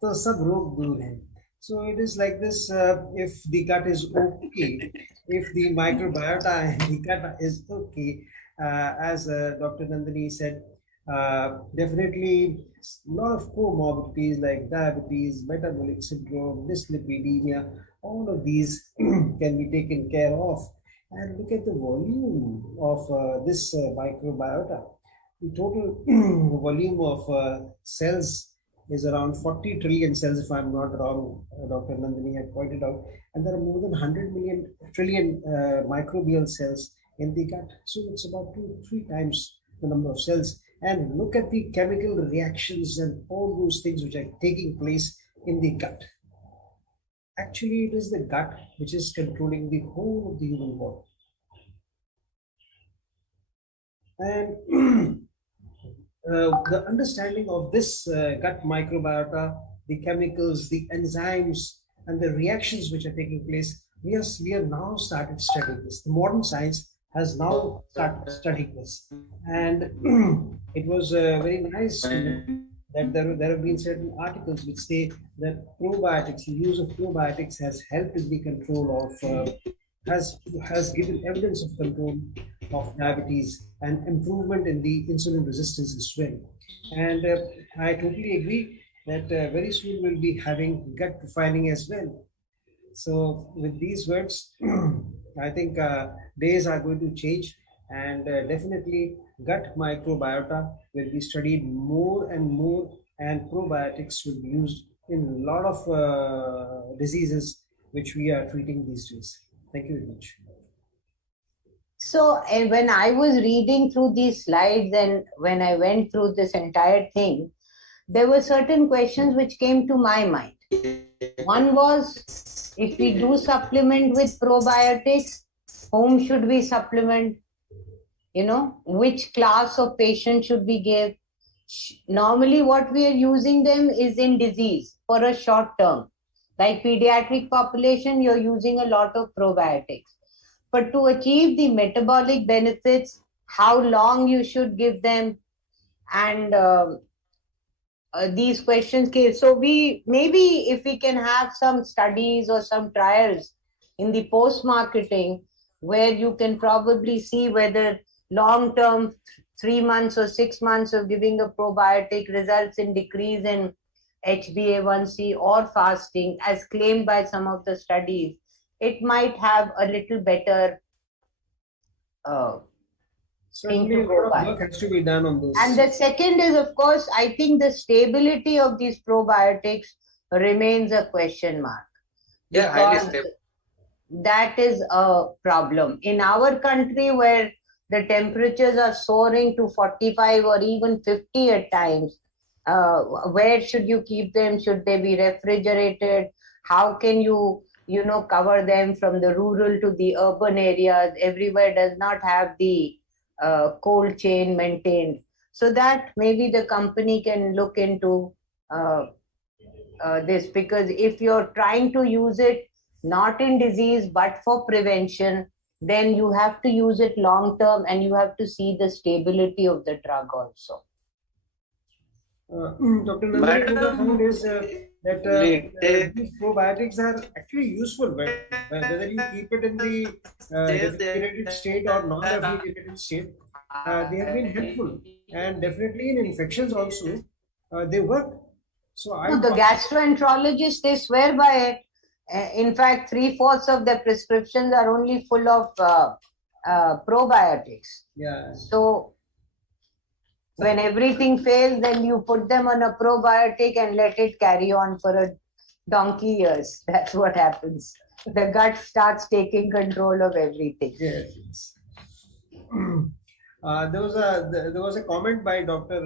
to sab rog dur hai. So it is like this, if the gut is okay, if the microbiota and the gut is okay, as Dr. Nandini said, Definitely, a lot of comorbidities like diabetes, metabolic syndrome, dyslipidemia, all of these can be taken care of. And look at the volume of this microbiota. The total volume of cells is around 40 trillion cells, if I'm not wrong. Dr. Nandini had pointed out, and there are more than 100 million trillion microbial cells in the gut. So it's about 2-3 times the number of cells. And look at the chemical reactions and all those things which are taking place in the gut. Actually, it is the gut which is controlling the whole of the human body. And the understanding of this gut microbiota, the chemicals, the enzymes, and the reactions which are taking place, we have now started studying this. The modern science has now started studying this. And it was very nice that there have been certain articles which say that probiotics, the use of probiotics has helped in the control of, has given evidence of control of diabetes and improvement in the insulin resistance as well. And I totally agree that very soon we'll be having gut profiling as well. So with these words, I think days are going to change, and definitely gut microbiota will be studied more and more, and probiotics will be used in a lot of diseases which we are treating these days. Thank you very much. So when I was reading through these slides and when I went through this entire thing, there were certain questions which came to my mind. One was, if we do supplement with probiotics, whom should we supplement? Which class of patient should we give? Normally what we are using them is in disease for a short term. Like pediatric population, you're using a lot of probiotics. But to achieve the metabolic benefits, how long you should give them, and these questions came. So maybe if we can have some studies or some trials in the post-marketing where you can probably see whether long-term 3 months or 6 months of giving a probiotic results in decrease in HbA1c or fasting as claimed by some of the studies, it might have a little better Certainly, a lot of work has to be done on this. And the second is, of course, I think the stability of these probiotics remains a question mark. Yeah, highly stable. That is a problem. In our country, where the temperatures are soaring to 45 or even 50 at times, where should you keep them? Should they be refrigerated? How can you cover them from the rural to the urban areas? Everywhere does not have the cold chain maintained. So that maybe the company can look into this, because if you're trying to use it not in disease but for prevention, then you have to use it long term and you have to see the stability of the drug also. Dr. Nandini, what I found is that these probiotics are actually useful, whether you keep it in the refrigerated state or non-refrigerated state, they have been helpful, and definitely in infections also they work. So the gastroenterologists, they swear by it. In fact, 3/4 of their prescriptions are only full of probiotics. Yeah. So when everything fails, then you put them on a probiotic and let it carry on for a donkey years. That's what happens. The gut starts taking control of everything. Yes. There was a comment by Dr.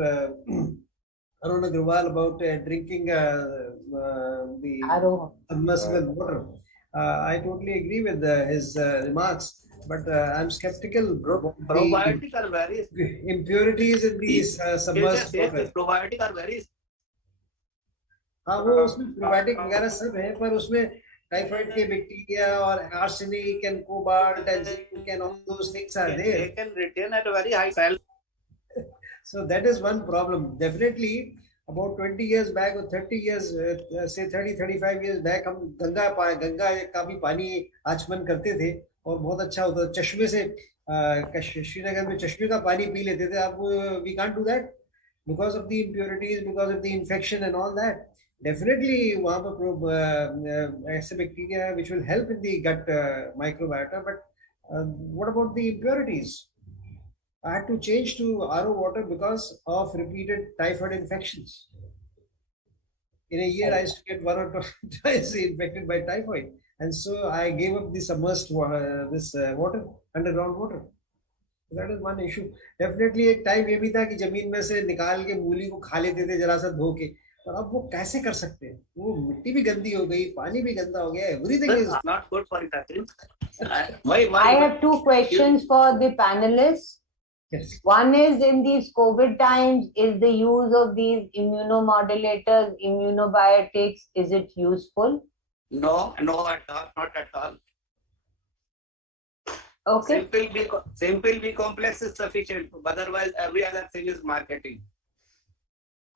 Arun Agrawal about drinking the submersible water. I totally agree with his remarks, but I'm skeptical. Probiotics are very impurities in these submersible water. Probiotics are very. हाँ, वो उसमें probiotic वगैरह सब है, पर उसमें typhoid के bacteria और arsenic and cobalt and zinc and all those things are there. They can retain at a very high level. So that is one problem. Definitely, about 20 years back or 30 years, say 30-35 years back, हम गंगा का भी पानी आचमन करते थे और बहुत अच्छा होता था. चश्मे से श्रीनगर में चश्मे का पानी पी लेते थे. अब we can't do that. because of the impurities, because of the infection and all that. Definitely, वहाँ पर ऐसे bacteria which will help in the gut microbiota. But what about the impurities? I had to change to RO water because of repeated typhoid infections. In a year, I used to get 1 or 2 times infected by typhoid, and so I gave up the submersed water, underground water. That is one issue. Definitely एक time ये भी था कि जमीन में से निकाल के मूली को खा लेते थे जरा सा धो के, और अब वो कैसे कर सकते हैं? वो मिट्टी भी गंदी हो गई, पानी भी गंदा हो गया, everything is not good for it. I have 2 questions for the panelists. yes. One is, in these COVID times, is the use of these immunomodulators, immunobiotics, is it useful? No, at all, not at all. Okay. Simple B complex is sufficient. Otherwise, every other thing is marketing.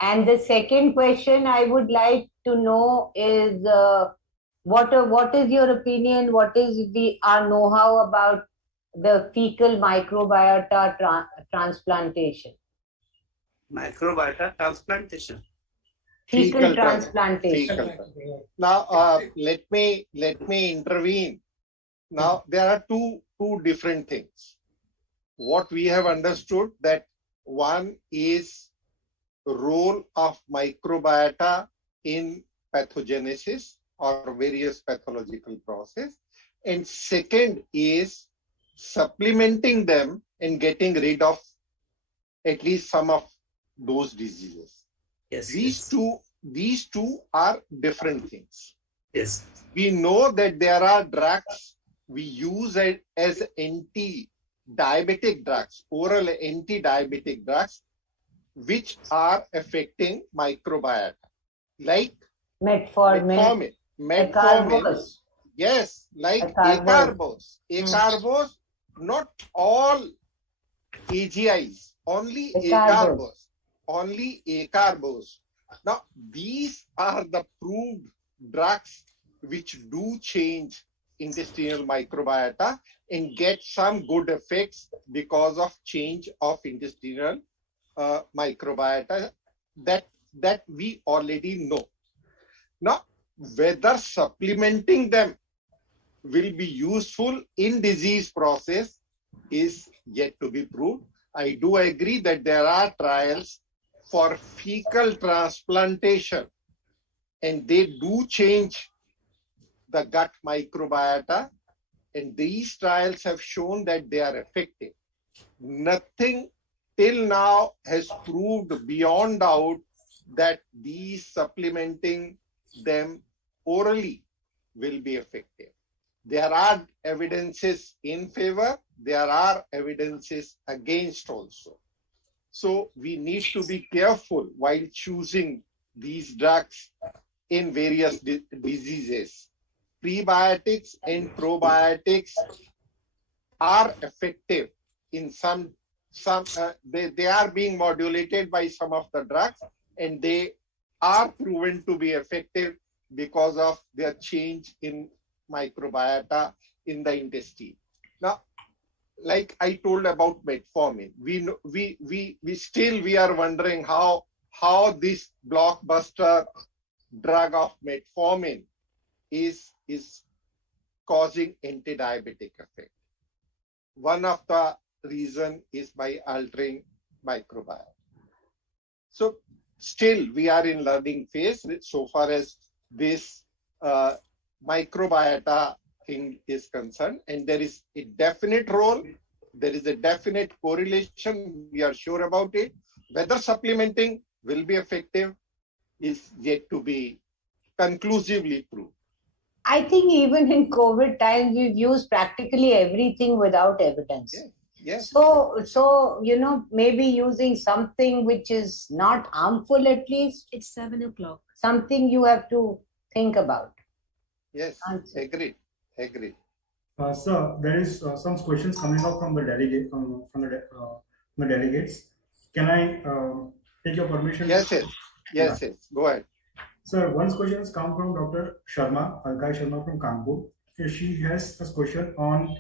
And the second question I would like to know is, what is your opinion? What is our know-how about the fecal microbiota transplantation? Microbiota transplantation. Fecal transplantation. Fecal. Now, let me intervene. Now, there are two different things. What we have understood, that one is role of microbiota in pathogenesis or various pathological process, and second is supplementing them and getting rid of at least some of those diseases. Yes. These two are different things. Yes. We know that there are drugs we use as anti-diabetic drugs, oral anti-diabetic drugs, which are affecting microbiota, like Metformin. Yes, like acarbose. Acarbose, not all AGIs, only acarbose. Only acarbose. Now, these are the proved drugs which do change intestinal microbiota and get some good effects because of change of intestinal microbiota that we already know. Now, whether supplementing them will be useful in disease process is yet to be proved. I do agree that there are trials for fecal transplantation, and they do change the gut microbiota, and these trials have shown that they are effective. Nothing till now has proved beyond doubt that these supplementing them orally will be effective. There are evidences in favor, there are evidences against also. So we need to be careful while choosing these drugs in various diseases. Prebiotics and probiotics are effective in some they are being modulated by some of the drugs, and they are proven to be effective because of their change in microbiota in the intestine. Now, like I told about metformin, we are wondering how this blockbuster drug of metformin is causing anti-diabetic effect. One of the reason is by altering microbiota. So still we are in learning phase so far as this microbiota thing is concerned, and there is a definite role, there is a definite correlation, we are sure about it. Whether supplementing will be effective is yet to be conclusively proved. I think even in COVID times, we've used practically everything without evidence. Yes. So maybe using something which is not harmful, at least. It's 7 o'clock. Something you have to think about. Yes, agreed. Sir, there is some questions coming up from the delegate from the delegates. Can I take your permission? Yes. Go ahead. Sir, one question has come from Dr. Sharma, Alkai Sharma from Kanpur. She has a question on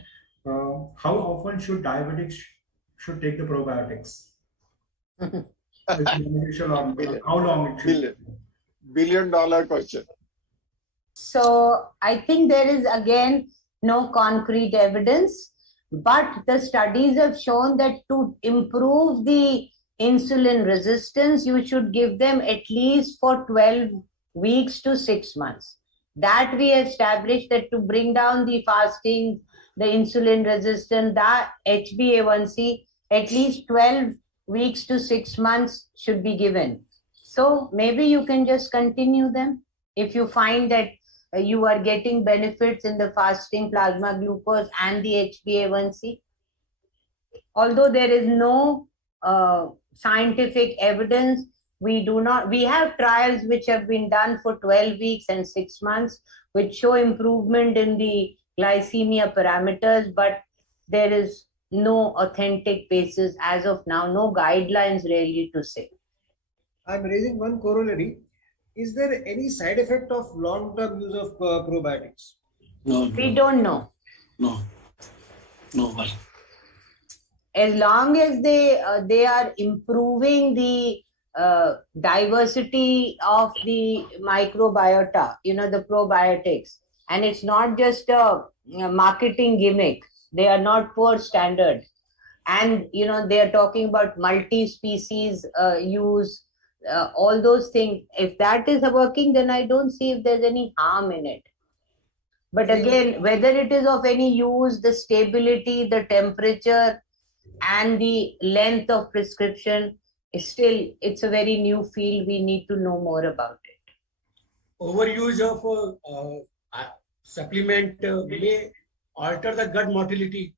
how often should diabetics should take the probiotics. is beneficial or Billion. how long it should? Billion dollar question. So I think there is again no concrete evidence, but the studies have shown that to improve the insulin resistance, you should give them at least for 12 weeks to 6 months. That we established that to bring down the fasting, the insulin resistance, that HbA1c, at least 12 weeks to 6 months should be given. So maybe you can just continue them if you find that you are getting benefits in the fasting plasma glucose and the HbA1c. Although there is no scientific evidence, we have trials which have been done for 12 weeks and 6 months, which show improvement in the glycemia parameters, but there is no authentic basis as of now, no guidelines really to say. I'm raising one corollary. Is there any side effect of long-term use of probiotics? No. We don't know. No. Why? As long as they are improving the diversity of the microbiota, the probiotics, and it's not just a marketing gimmick. They are not poor standard, and they are talking about multi-species use, all those things. If that is working, then I don't see if there's any harm in it. But again, whether it is of any use, the stability, the temperature, and the length of prescription is still, it's a very new field. We need to know more about it. Overuse of supplement may alter the gut motility.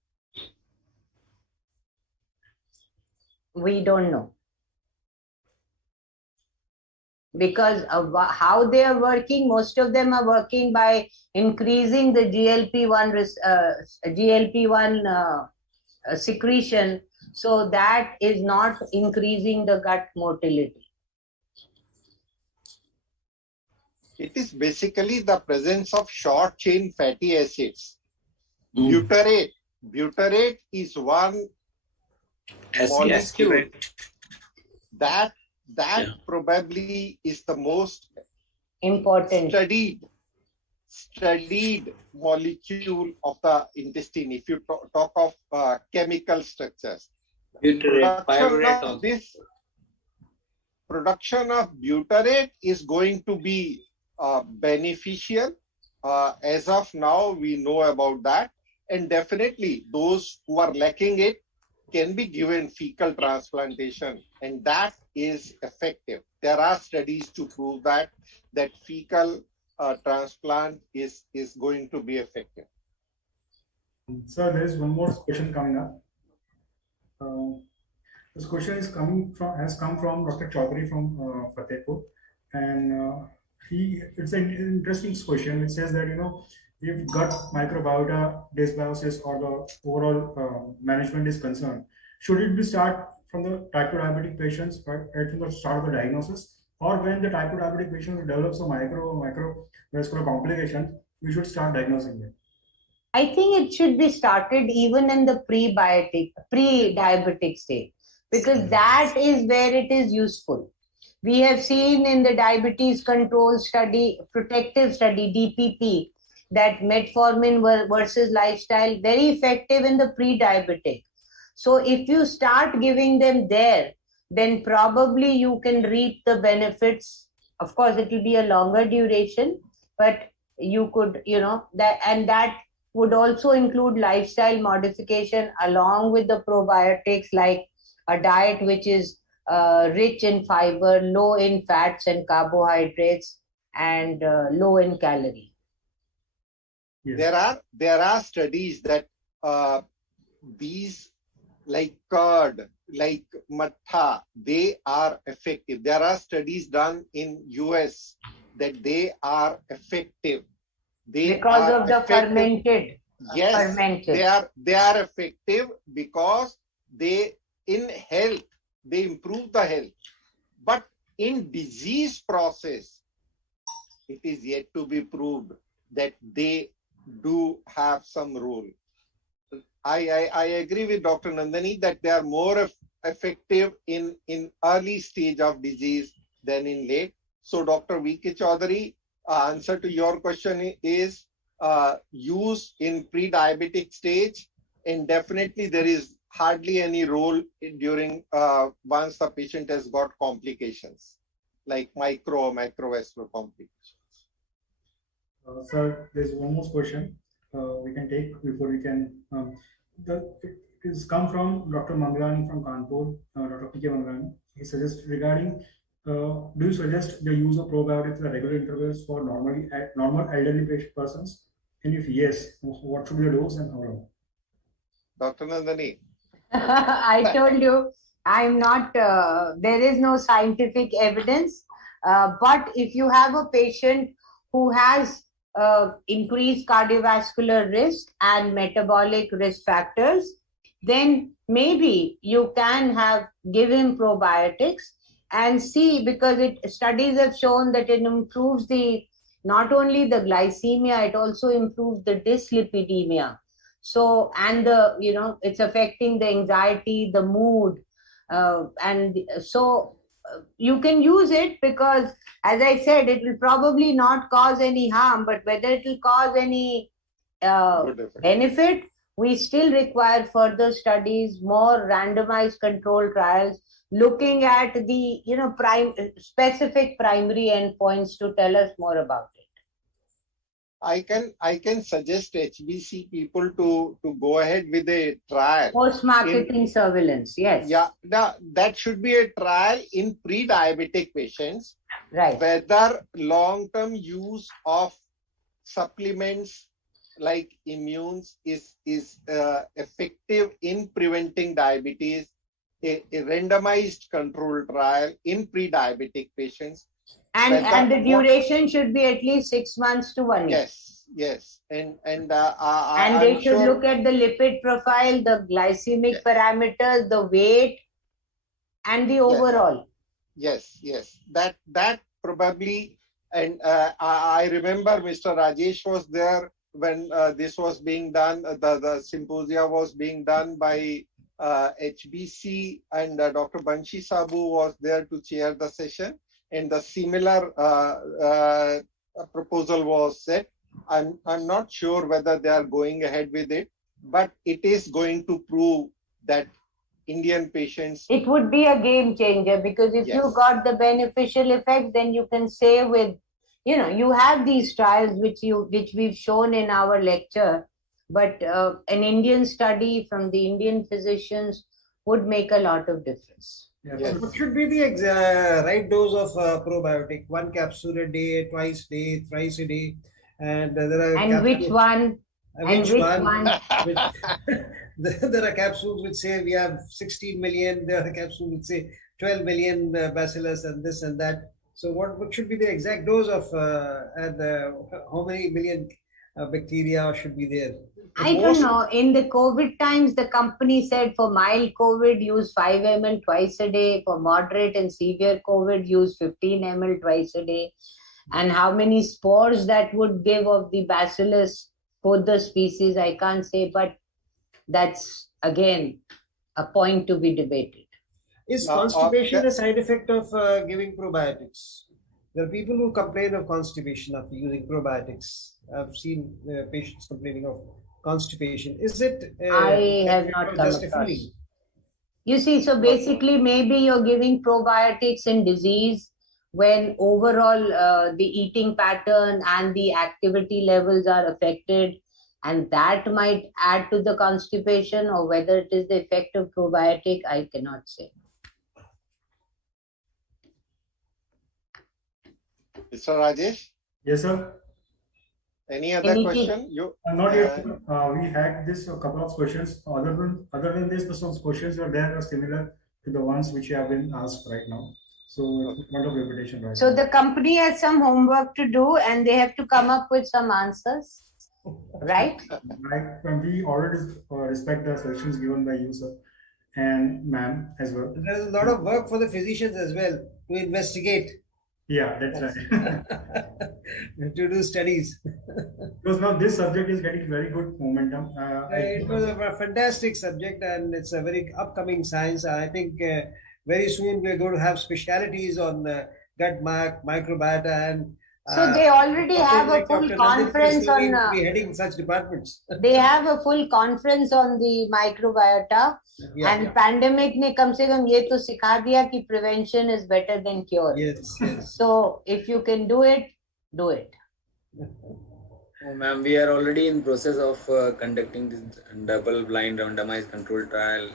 We don't know. Because of how they are working, most of them are working by increasing the GLP-1 secretion, so that is not increasing the gut motility. It is basically the presence of short chain fatty acids. Butyrate is one molecule that probably is the most important studied molecule of the intestine. If you talk of chemical structures, production of butyrate is going to be beneficial. As of now, we know about that, and definitely those who are lacking it can be given fecal transplantation, and that is effective. There are studies to prove that fecal transplant is going to be effective. Sir, there is one more question coming up. This question has come from Dr. Chaudhary from Fatehpur, and it's an interesting question. It says that if gut microbiota dysbiosis or the overall management is concerned, should it be start from the type 2 diabetic patients right from the start of the diagnosis, or when the type 2 diabetic patients develop some microvascular complications, we should start diagnosing them? I think it should be started even in the pre-diabetic state, because that is where it is useful. We have seen in the diabetes control study, protective study, DPP, that metformin versus lifestyle, very effective in the pre-diabetic. So if you start giving them there, then probably you can reap the benefits. Of course, it will be a longer duration, but you could, that would also include lifestyle modification along with the probiotics, like a diet which is rich in fiber, low in fats and carbohydrates, and low in calorie. Yes. There are studies that these, like curd, like mattha, they are effective. There are studies done in US that they are effective. Because of the fermented. Yes, fermented. They are effective because in health, they improve the health. But in disease process, it is yet to be proved that they do have some role. I agree with Dr. Nandini that they are more effective in early stage of disease than in late. So Dr. V.K. Chaudhary, answer to your question is use in pre-diabetic stage, and definitely there is hardly any role during once the patient has got complications like micro or macrovascular complications. Sir, there's one more question we can take before we can. It has come from Dr. Mangalani from Kanpur, Dr. P.K. Mangalani. He suggests regarding, do you suggest the use of probiotics at regular intervals for normal elderly persons? And if yes, what should be the dose and how long? Dr. Nandini. I told you, I'm not, there is no scientific evidence. But if you have a patient who has increased cardiovascular risk and metabolic risk factors, then maybe you can give him probiotics and see, because studies have shown that it improves not only the glycemia, it also improves the dyslipidemia. So, and it's affecting the anxiety, the mood, and so you can use it, because as I said, it will probably not cause any harm, but whether it will cause any benefit, we still require further studies, more randomized control trials, looking at the specific primary endpoints to tell us more about it. I can suggest HBC people to go ahead with a trial. Post-marketing surveillance, yes. Yeah, that should be a trial in pre-diabetic patients. Right. Whether long-term use of supplements like immunes is effective in preventing diabetes. A randomized control trial in pre-diabetic patients. And the duration should be at least 6 months to 1 year. Yes. And they should look at the lipid profile, the glycemic parameters, the weight, and the overall. Yes. That probably, and I remember Mr. Rajesh was there when this was being done. The symposia was being done by HBC, and Dr. Banshi Sabu was there to chair the session, and the similar proposal was set. I'm not sure whether they are going ahead with it, but it is going to prove that Indian patients. It would be a game changer, because if you got the beneficial effects, then you can say you have these trials which we've shown in our lecture. But an Indian study from the Indian physicians would make a lot of difference. Yes. What should be the right dose of probiotic? 1 capsule a day, twice a day, thrice a day, and there are which one? There are capsules which say we have 16 million. There are capsules which say 12 million bacillus and this and that. So what should be the exact dose of and how many million bacteria should be there? I don't know. In the COVID times, the company said for mild COVID, use 5 ml twice a day. For moderate and severe COVID, use 15 ml twice a day. And how many spores that would give of the bacillus, both the species, I can't say. But that's, again, a point to be debated. Is constipation a side effect of giving probiotics? There are people who complain of constipation after using probiotics. I've seen patients complaining of constipation. Is it? I have not come across. You see, so basically maybe you're giving probiotics in disease when overall the eating pattern and the activity levels are affected, and that might add to the constipation, or whether it is the effect of probiotic, I cannot say. Mr. Rajesh? Yes, sir. Any other question? Not yet. We had this a couple of questions. Other than this, some questions are there are similar to the ones which have been asked right now. So lot of repetition right So now. the company has some homework to do, and they have to come up with some answers, right? We already respect the suggestions given by you, sir, and ma'am as well. There's a lot of work for the physicians as well to investigate. Yeah, that's right. to do studies. Because now this subject is getting very good momentum. It was a fantastic subject, and it's a very upcoming science. I think very soon we're going to have specialities on gut microbiota, and So they already doctors have a like full Dr. Nandin conference Krishnaveen on. will be heading such departments. They have a full conference on the microbiota, and pandemic ne kam se kam ye to sikha diya ki prevention is better than cure. Yes, yes. So if you can do it, do it. Oh, ma'am, we are already in process of conducting this double-blind randomized controlled trial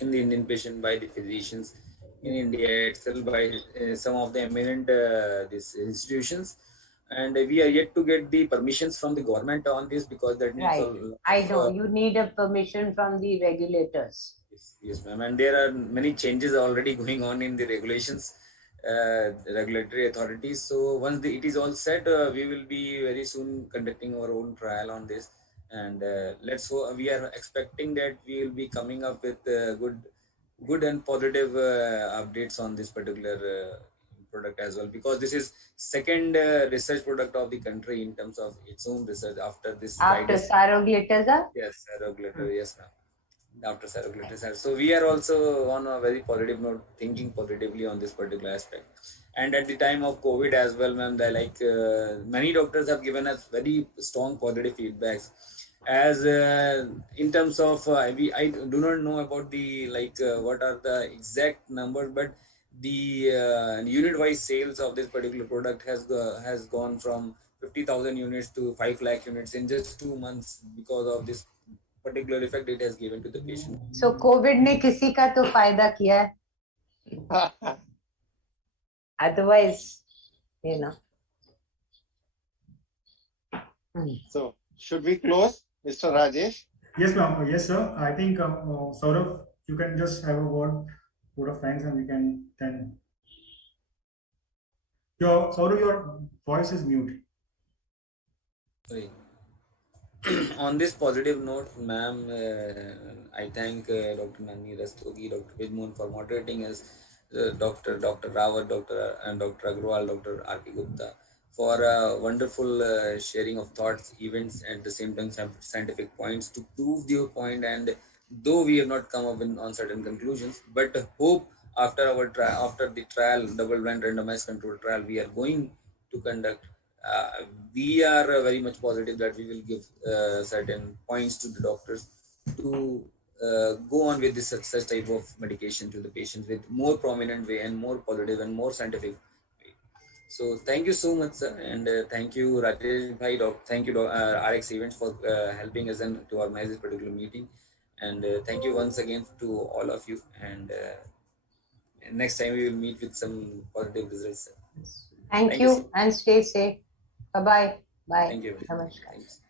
in the Indian patient by the physicians in India itself by some of the eminent these institutions, and we are yet to get the permissions from the government on this because that needs Right. I know you need a permission from the regulators. Yes, ma'am, and there are many changes already going on in the regulations. Regulatory authorities. So once it is all set, we will be very soon conducting our own trial on this, and let's hope we are expecting that we will be coming up with good and positive updates on this particular product as well, because this is second research product of the country in terms of its own research after this. After Saroglitazar? Yes, Saroglitazar. Yes, ma'am. After Saroglitazar. So we are also on a very positive note, thinking positively on this particular aspect. And at the time of COVID as well, ma'am, many doctors have given us very strong positive feedbacks. As in terms of, I do not know about the what are the exact numbers, but the unit-wise sales of this particular product has gone from 50,000 units to 5 lakh units in just 2 months because of this particular effect it has given to the patient. So COVID ने किसी का तो फायदा किया है. Otherwise, you know. So should we close, Mr. Rajesh? Yes, ma'am. Yes, sir. I think Saurabh, you can just have a word of thanks, and we can then. Saurabh, your voice is mute. Sorry. On this positive note, ma'am, I thank Dr. Nani Rastogi, Dr. Bijmoon for moderating us, Dr. Rawat, Dr. Agrawal, Dr. R.K. Gupta for wonderful sharing of thoughts, events, and at the same time scientific points to prove your point. And though we have not come up on certain conclusions, but hope after the trial, double-blind randomized controlled trial, we are going to conduct. We are very much positive that we will give certain points to the doctors to go on with this such type of medication to the patients with more prominent way and more positive and more scientific way. So thank you so much, sir, and thank you Rajesh Bhai, thank you RX Events for helping us and to organize this particular meeting, and thank you once again to all of you, and next time we will meet with some positive results, sir. Thank you and stay safe. Bye-bye. Bye. Thank you. Namaskar.